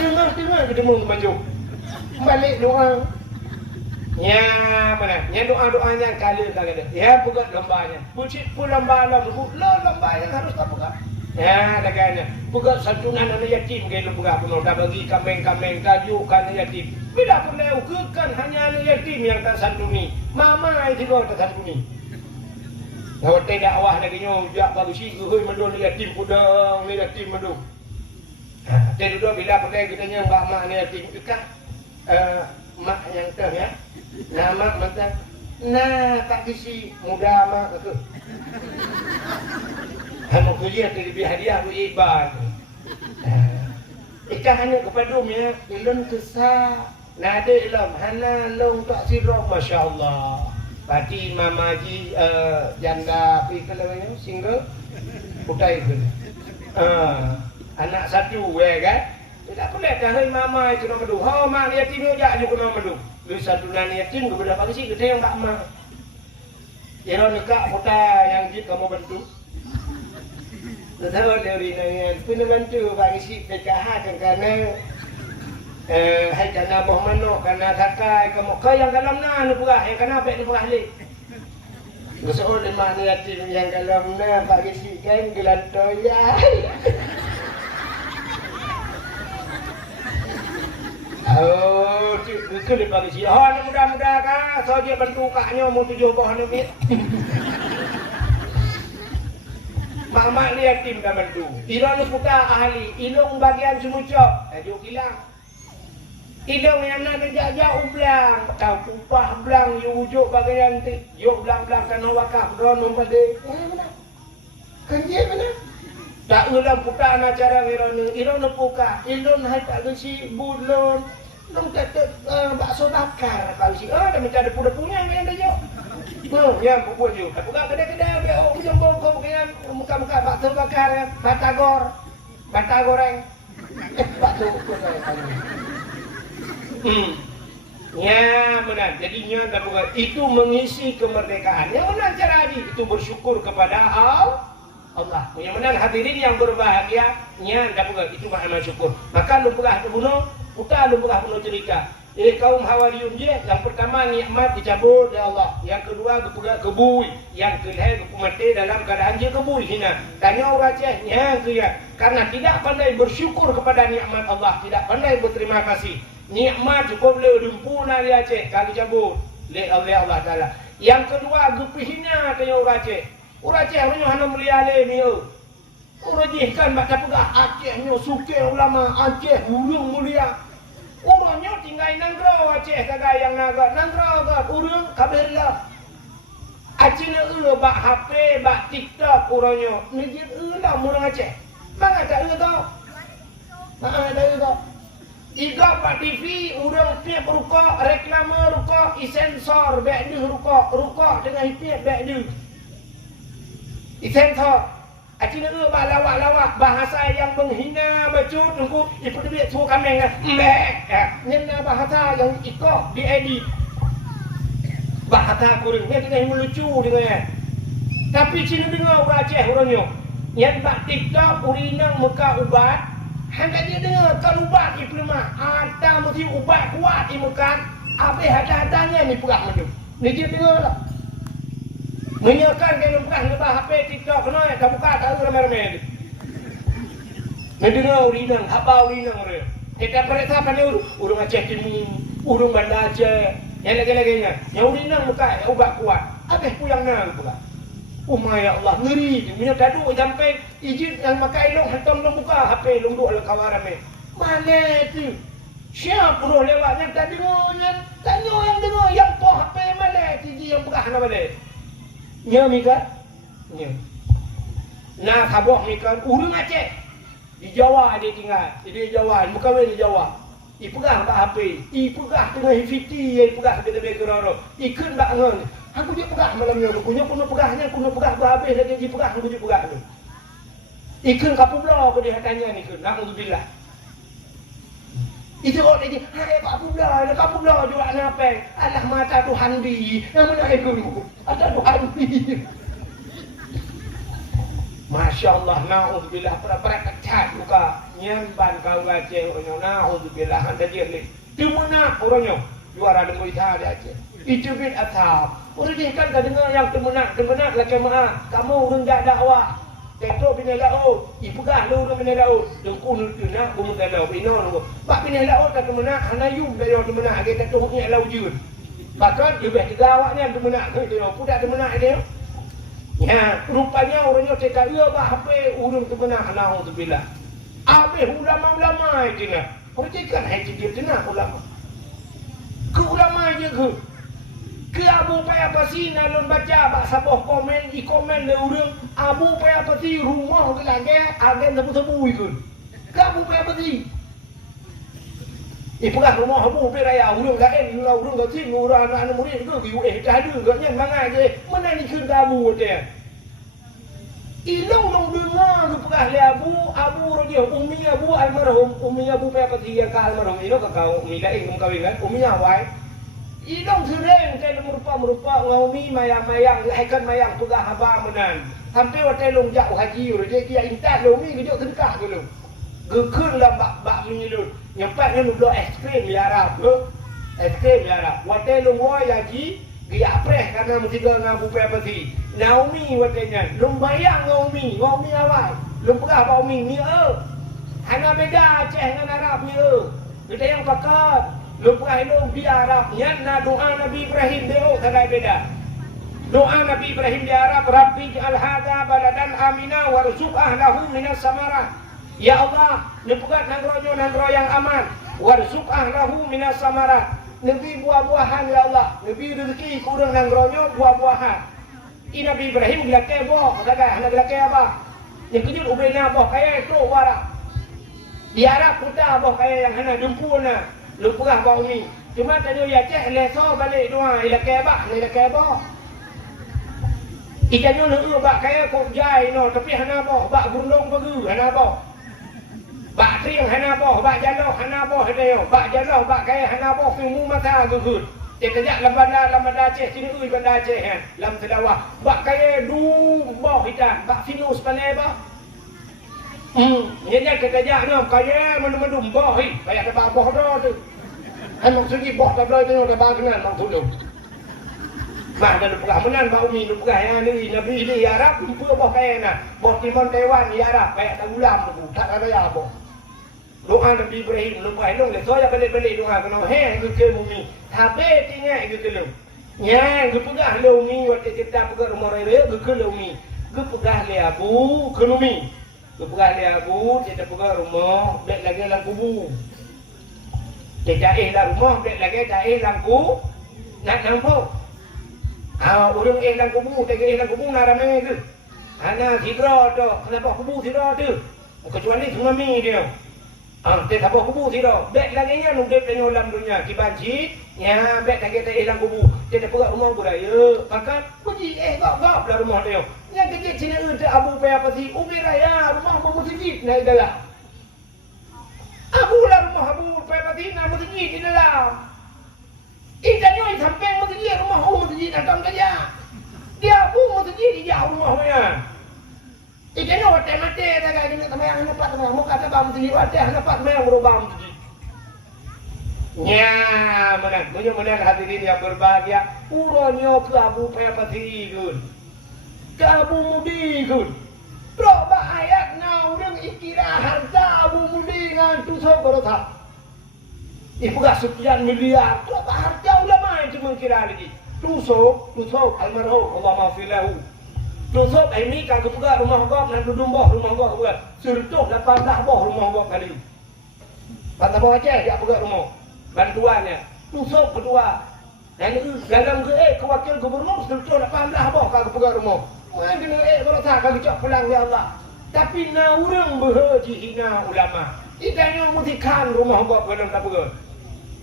Tengok kita mau maju. Balik doa. Ya mana? Yang doa-doanya kali. Ya buka lombanya. Pucit pun lomba yang harus tak buka. Ya dagangnya. Buka santunan anak yatim kalau buka pun dah bagi kambing-kambing kaju kan yatim. Bila pun ukurkan hanya anak yatim yang tak santuni. Mama itu kau tak santuni. Kalau tidak awah lagi nyojak baru sih gue mandul yatim pudang yatim mandul. Jadi dulu bila pakai kita yang mak ni yatim juga mak yang tu ya. Nama macam tak kisi muda mak tu. Hanya kuliah lebih hadiah bu iban. Ikan hanya kepada ya ilun kesah. Nada ilmu hana long tak sirah masya-Allah. Pati mamaji janda pi kalau single putai tu. Anak satu kan. Tidak boleh dah mama itu nama du. Ha mak yatim juga juga nama du. Lu satu nan yatim kepada pagi sih kita yang tak mak. Jero nikah kota yang jit kamu bantu. Tahu dari nanya pun bantu pagi sih PKH kan karena hai karena boh mano karena sakai kamu kau yang dalam na lu purah yang kena pek lu purah le. Besok lima yatim yang dalam na pagi sih kan gelantoya. Oh, itu lepas ni. Mudah-mudah kan. Saja bantu kaknya mau 7 buah lebih. Mak-mak ni yatim dah bantu. Ilong ni putar ahli. Ilong bagian semucok. Juk hilang. Ilong yang nak jajak ublang. Tahu upah belang. You ujuk bagian tu. Yuk belang-belang kena wakaf. Drone mempada. Kan dia mana? Tak ulang putar nak cara Ironi. Ironi puka. Ilon hai tak gesi bulon. Long kata bakso bakar kalau si dah macam ada punya yang ada jo. Yang buat jo. Tak buka kedai-kedai dia ujung bongkok dengan muka-muka bakso bakar, batagor goreng. Bakso goreng. Ya benar. Jadinya tak buka itu mengisi kemerdekaan. Yang benar cara itu bersyukur kepada Allah. Yang benar hadirin yang berbahagia, dah buka itu makna syukur. Maka lu pernah bunuh Uta lu pernah penuh cerita. Jadi kaum Hawariyun je, yang pertama nikmat dicabut oleh Allah. Yang kedua kebui. Yang ketiga mati dalam keadaan dia kebui hina. Tanya orang Aceh, karena tidak pandai bersyukur kepada nikmat Allah, tidak pandai berterima kasih. Nikmat cukup boleh lumpuna di Aceh kalau dicabut oleh Allah Taala. Yang kedua hina tanya orang Aceh. Orang Aceh hanya mulia le orang jihkan baca pegah Acehnya suke ulama Aceh urung mulia. Orangnya tinggal nangrau Aceh kagak yang naga nangrau gak urung kabarlah. Acehnya bak HP bak TikTok orangnya nijit lah orang Aceh. Mana tak tau? Mana tak tau? Iga bak TV urang tiap rukuk reklame rukuk isensor bek ni rukuk dengan tiap bek ni. Isensor Acina lawak-lawak bahasa yang menghina bacut tunggu ipu dia suruh kameng mbek nyena bahasa yang ikok diedit bahasa kuring dia dengan melucu dengan tapi Cina dengar orang Aceh orangnya yang tak TikTok urinang muka ubat hanya dia dengar kalau ubat ipu lemah ada mesti ubat kuat di muka apa ada-adanya ni perah macam ni dia dengar lah menyekan kalau bukan lepas HP TikTok kena dah buka tahu ramai-ramai ni. Mendengar urinang, apa urinang dia. Kita periksa pada urung Aceh Timur, urung Banda Aceh, yang lagi-laginya. Yang urinang buka ubat kuat. Habis puyang nang pula. Oh my Allah, ngeri. Punya gaduh sampai izin yang makai long hantam long buka HP long duk ala kawan ramai. Mana tu? Siapa roh lewat yang tak dengar tanya yang dengar yang kau HP mana tiji yang buka nak balik. Nya mika, nya. Nah kaboh mika urang Aceh. Di Jawa dia tinggal. Di Jawa, muka di Jawa. I pegang bak HP, i pegang tengah hifiti, i pegang kita berkeroro. I kun bak ngon. Aku je pegang malam ni, kunya kuno pegahnya, kuno pegang habis lagi je pegang, aku je pegang tu. I kun kapubla aku dia tanya ni kun, alhamdulillah. Itu orang dia, hai kamu belah juga apa? Allah mata Tuhan di, yang mana itu? Ada Tuhan di. Masya Allah, na'udzubillah, para kecat muka, nyemban kau Aceh, na'udzubillah, anda jelik. Itu mana orangnya? Juara dengan Ita di Aceh. Itu bin Atab. Orang dia kan tak dengar yang temenak lagi maaf. Kamu rendah dakwah. Teto pindah laut, ibu gah lu pindah laut, dengku tu nak kamu tak laut, ino lu. Pak pindah laut tak kemana, hanayu dari orang kemana, kita tu ni laut jun. Bahkan lebih tiga awaknya kemana, tu dia, pudak kemana dia. Ya, rupanya orangnya cakap dia bah HP urung kemana, halau tu bila. Apa ulama itu nak, orang cakap hai dia tenang ulama. Ke ulama je ke. Ke abu payah pasti nalun baca bak sabah komen i komen le urang abu payah pasti rumah ke lagi agen sebu-sebu ikut ke abu payah pasti pegah rumah abu pe raya urang gaen urang gating urang anak murid ke biu dah ada ke nyen mangai je mana ni keun abu dia ilong long dengar ke pegah le abu dia umi abu almarhum umi abu payah pasti yang ka almarhum ino ka kau umi lain kawin kan umi awai idong sering saya merupa ngaumi mayang-mayang lahirkan mayang pegah haba menan sampai waktu long jauh haji dia kia intat lomi ke jauh sedekah ke lu gekun lah bak menyelud nyempat ni lu es krim ya Arab es krim ya Arab waktu long woi haji dia apreh karena mesti ngabu pepati Naomi waktunya long bayang ngaumi awal long pegah bau mi hanya beda Aceh dengan Arab ni kita yang pakat lupa ilmu di Arabnya na doa Nabi Ibrahim dia kadai beda. Doa Nabi Ibrahim di Arab, Rabbi ja'al hadza baladan amina warzuq ahlahu minas samarat. Ya Allah, nepukat nangro yang aman, warzuq ahlahu minas samarat. Nabi buah-buahan ya Allah, Nabi rezeki kurang nangronyo buah-buahan. I Nabi Ibrahim gelake boh, kadai hana gelake apa? Yang kejut ubena boh kaya itu warak. Di Arab putar boh kaya yang hana jempuna. Lupa bau ni. Cuma tadi ya Aceh leso balik doa ila kebak ila kebak. Ikannya nak bak kaya kok jai no tapi hana boh bak burung bagu hana boh. Bak triang hana boh bak jalo hana boh dia. Bak jalo bak kaya hana boh filmu mata gugut. Dia kerja lamanda Aceh sini banda Aceh kan. Lam sedawah. Bak kaya du boh hitam bak finus panai bah. Ini kerja no kaya mendum boh hi. Kayak ada boh tu. Emang segi boh tak boleh tengok dah kenal bang tolong. Bah dah lupa menan bau mi lupa yang ni Nabi di Arab lupa boh kaya na. Boh Timon Taiwan di Arab kayak tak ulam tu. Tak ada ya boh. Doa Nabi Ibrahim lupa long le soya balik doa kena he ke bumi. Tapi tinggal ke lu. Nya ke pegah lu mi waktu kita pegah rumah raya ke lu mi. Ke pegah le abu ke lu mi. Ke pegah le abu kita pegah rumah dek lagi dalam kubu. Kita dalam rumah, dek lagi dalam kubu, nak nampak. Orang dalam kubu, dalam kubu nak ramai ke? Anak sidra tu, kenapa kubu sidra tu? Kecuali tsunami dia. Dia tak kubu sidra. Dek lagi yang dek tengok dalam dunia, kibanci, ya, dek lagi dalam kubu. Kita pergi rumah budaya, maka puji kau dah rumah dia. Yang kecil sini ada abu payah pasti. Ubi raya rumah masjid naik dalam. Abu lah rumah abu payah pasti nak masjid di dalam. Ikannya sampai masjid rumah masjid datang saja. Dia abu masjid di jauh rumahnya. Ikannya hotel mati tak kaya gini sama yang dapat sama muka tak bam masjid hotel dapat memang berubah masjid. Nya mana hadirin yang berbahagia, uronyo ke abu payah pasti kun. Ke abu mudi kun. Berapa ayat na urang ikira harta abu mudi ngan tusuk berota. Ibu gak sekian miliar, berapa harta ulama yang cuma kira lagi. Tusuk almarhum Allah maafilahu. Tusuk ini kan kebuka rumah gop nan dudung boh rumah gop buat. Sertuk 18 boh rumah gop kali. Pantai bawah Aceh dia buka rumah. Bantuannya tusuk kedua dan itu dalam ke wakil gubernur setuju 18 boh kalau pegang rumah mungkin kalau tak kalau cak pelang ya Allah tapi na urang berhaji hina ulama itanya mutikan rumah gua belum tak pegang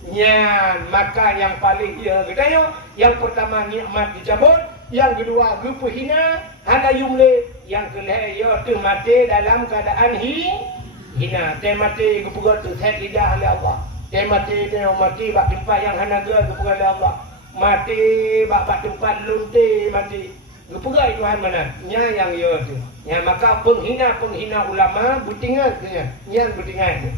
nyan maka yang paling dia katanya yang pertama nikmat dicabut yang kedua gepe hina hana yumle yang kelima ya tu mati dalam keadaan hina te mati gepegang tu set lidah oleh Allah. Dia mati bak tempat yang hana gerak kepada Allah. Mati bak tempat lunti mati. Kepada Tuhan mana? Nya yang ya tu. Nya maka penghina ulama butingan nya. Nya butingan.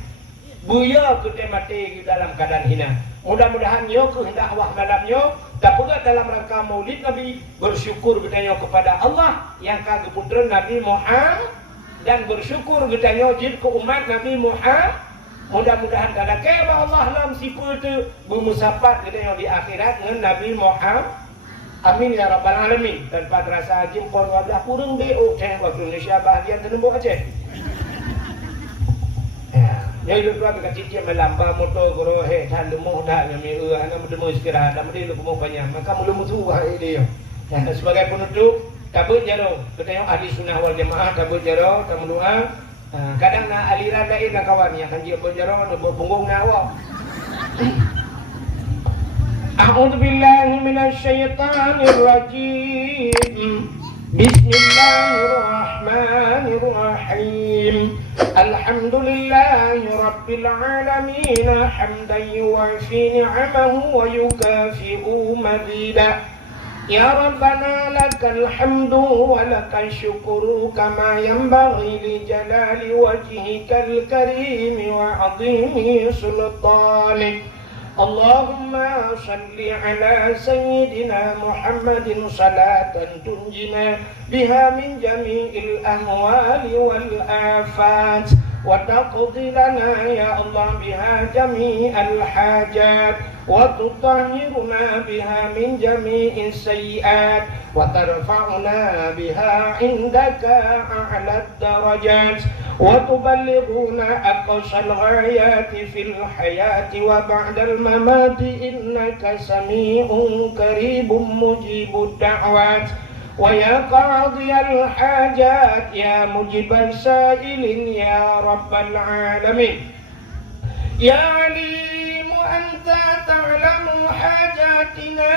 Buya kita mati dalam keadaan hina. Mudah-mudahan yo kehendak Allah malamnya dapat dalam rangka Maulid Nabi bersyukur kita kepada Allah yang kagak putra Nabi Muhammad dan bersyukur kita jid ke umat Nabi Muhammad. Mudah-mudahan kada keba Allah lam sipu tu bermusapat kita yang di akhirat dengan Nabi Muhammad. Amin ya rabbal alamin. Tanpa terasa jimpon wadah kurang BO waktu Indonesia bahagian tenembok Aceh. Ya itu tuan dekat cicit melamba motor gorohe dan demo dah kami ana demo istirahat dah mesti lu banyak maka mulu mutu hai dia. Dan sebagai penutup kabut jaro kita yang ahli sunnah wal jamaah kabut jaro kamu doa. Kadang na aliran lain na kawan yang kan dia berjaro na berpunggung na awak. A'udzu billahi minasy syaithanir rajim. Bismillahirrahmanirrahim. Alhamdulillahi rabbil alamin hamdan yuwafi ni'amahu wa yukafi'u mazidah. Ya Rabbana lakal hamdu wa lakal syukuru kama yanbaghi li jalali wajhikal karim wa azimi sultanik. Allahumma salli ala sayyidina Muhammadin salatan tunjina biha min jami'il ahwali wal afat wa taqdi lana ya Allah biha jami'al hajat وتطهرنا بها من جميع السيئات وترفعنا بها عندك أعلى الدرجات وتبلغنا أقصى الغايات في الحياة وبعد الممات إنك سميع قريب مجيب الدعوات ويا قاضي الحاجات يا مجيب السائلين يا رب العالمين يا عليم أنت تعلم حاجاتنا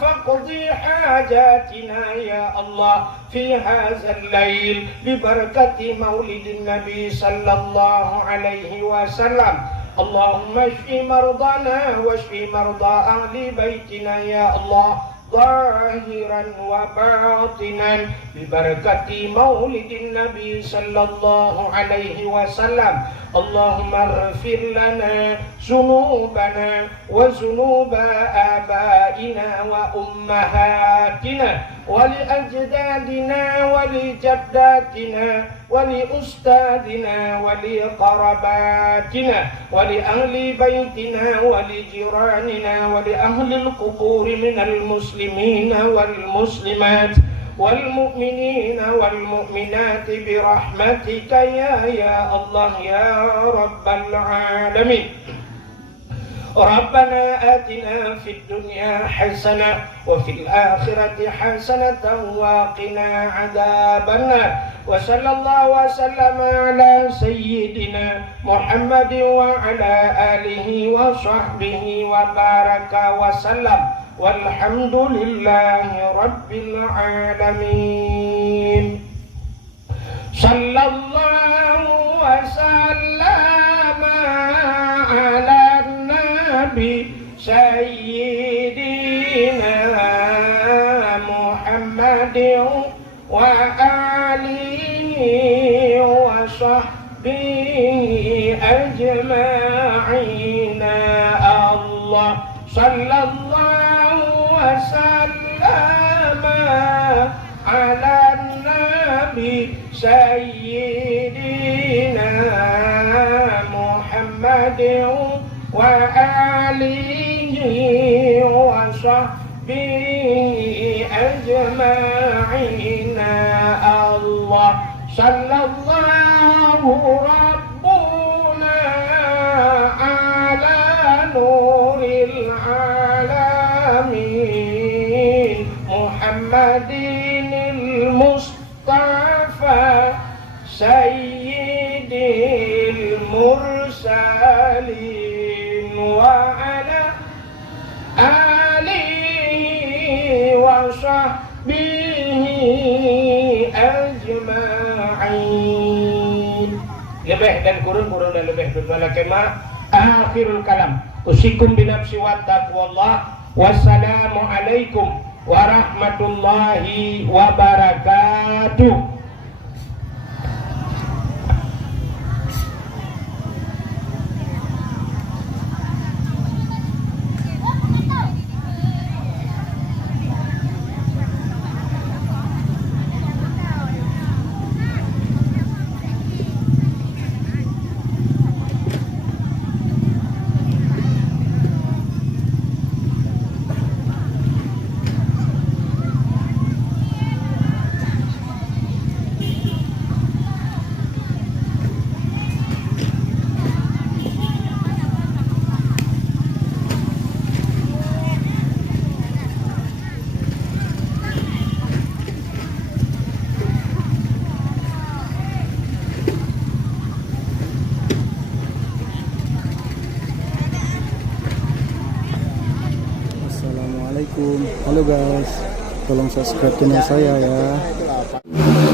فاقضي حاجاتنا يا الله في هذا الليل ببركة مولد النبي صلى الله عليه وسلم اللهم اشف مرضانا واشف مرضى أهل بيتنا يا الله ظاهرا وباطنا ببركة مولد النبي صلى الله عليه وسلم اللهم اغفر لنا ذنوبنا وذنوب آبائنا وأمهاتنا ولأجدادنا ولجداتنا ولأستاذنا ولقرباتنا ولأهل بيتنا ولجيراننا ولأهل القبور من المسلمين والمسلمات والمؤمنين والمؤمنات برحمتك يا الله يا رب العالمين ربنا آتنا في الدنيا حسنة وفي الآخرة حسنة وقنا عذاب النار وصلى الله وسلم على سيدنا محمد وعلى آله وصحبه وبارك وسلم والحمد لله رب العالمين. صلى الله وسلم على النبي سيدنا محمد وآله وصحبه أجمعين. الله صلى الله وسلم على النبي سيدنا محمد وآله وصحبه أجمعين. الله صلى الله ربنا على نور العالمين محمد المصطفى سيد المرسلين وعلى آله وصحبه أجمعين. Lebih dan kurun dan lebih berdoa kema akhirul kalam usikum binafsi wa taqwallah. Wassalamu alaikum warahmatullahi wabarakatuh. Assalamualaikum. Halo guys, tolong subscribe channel saya ya.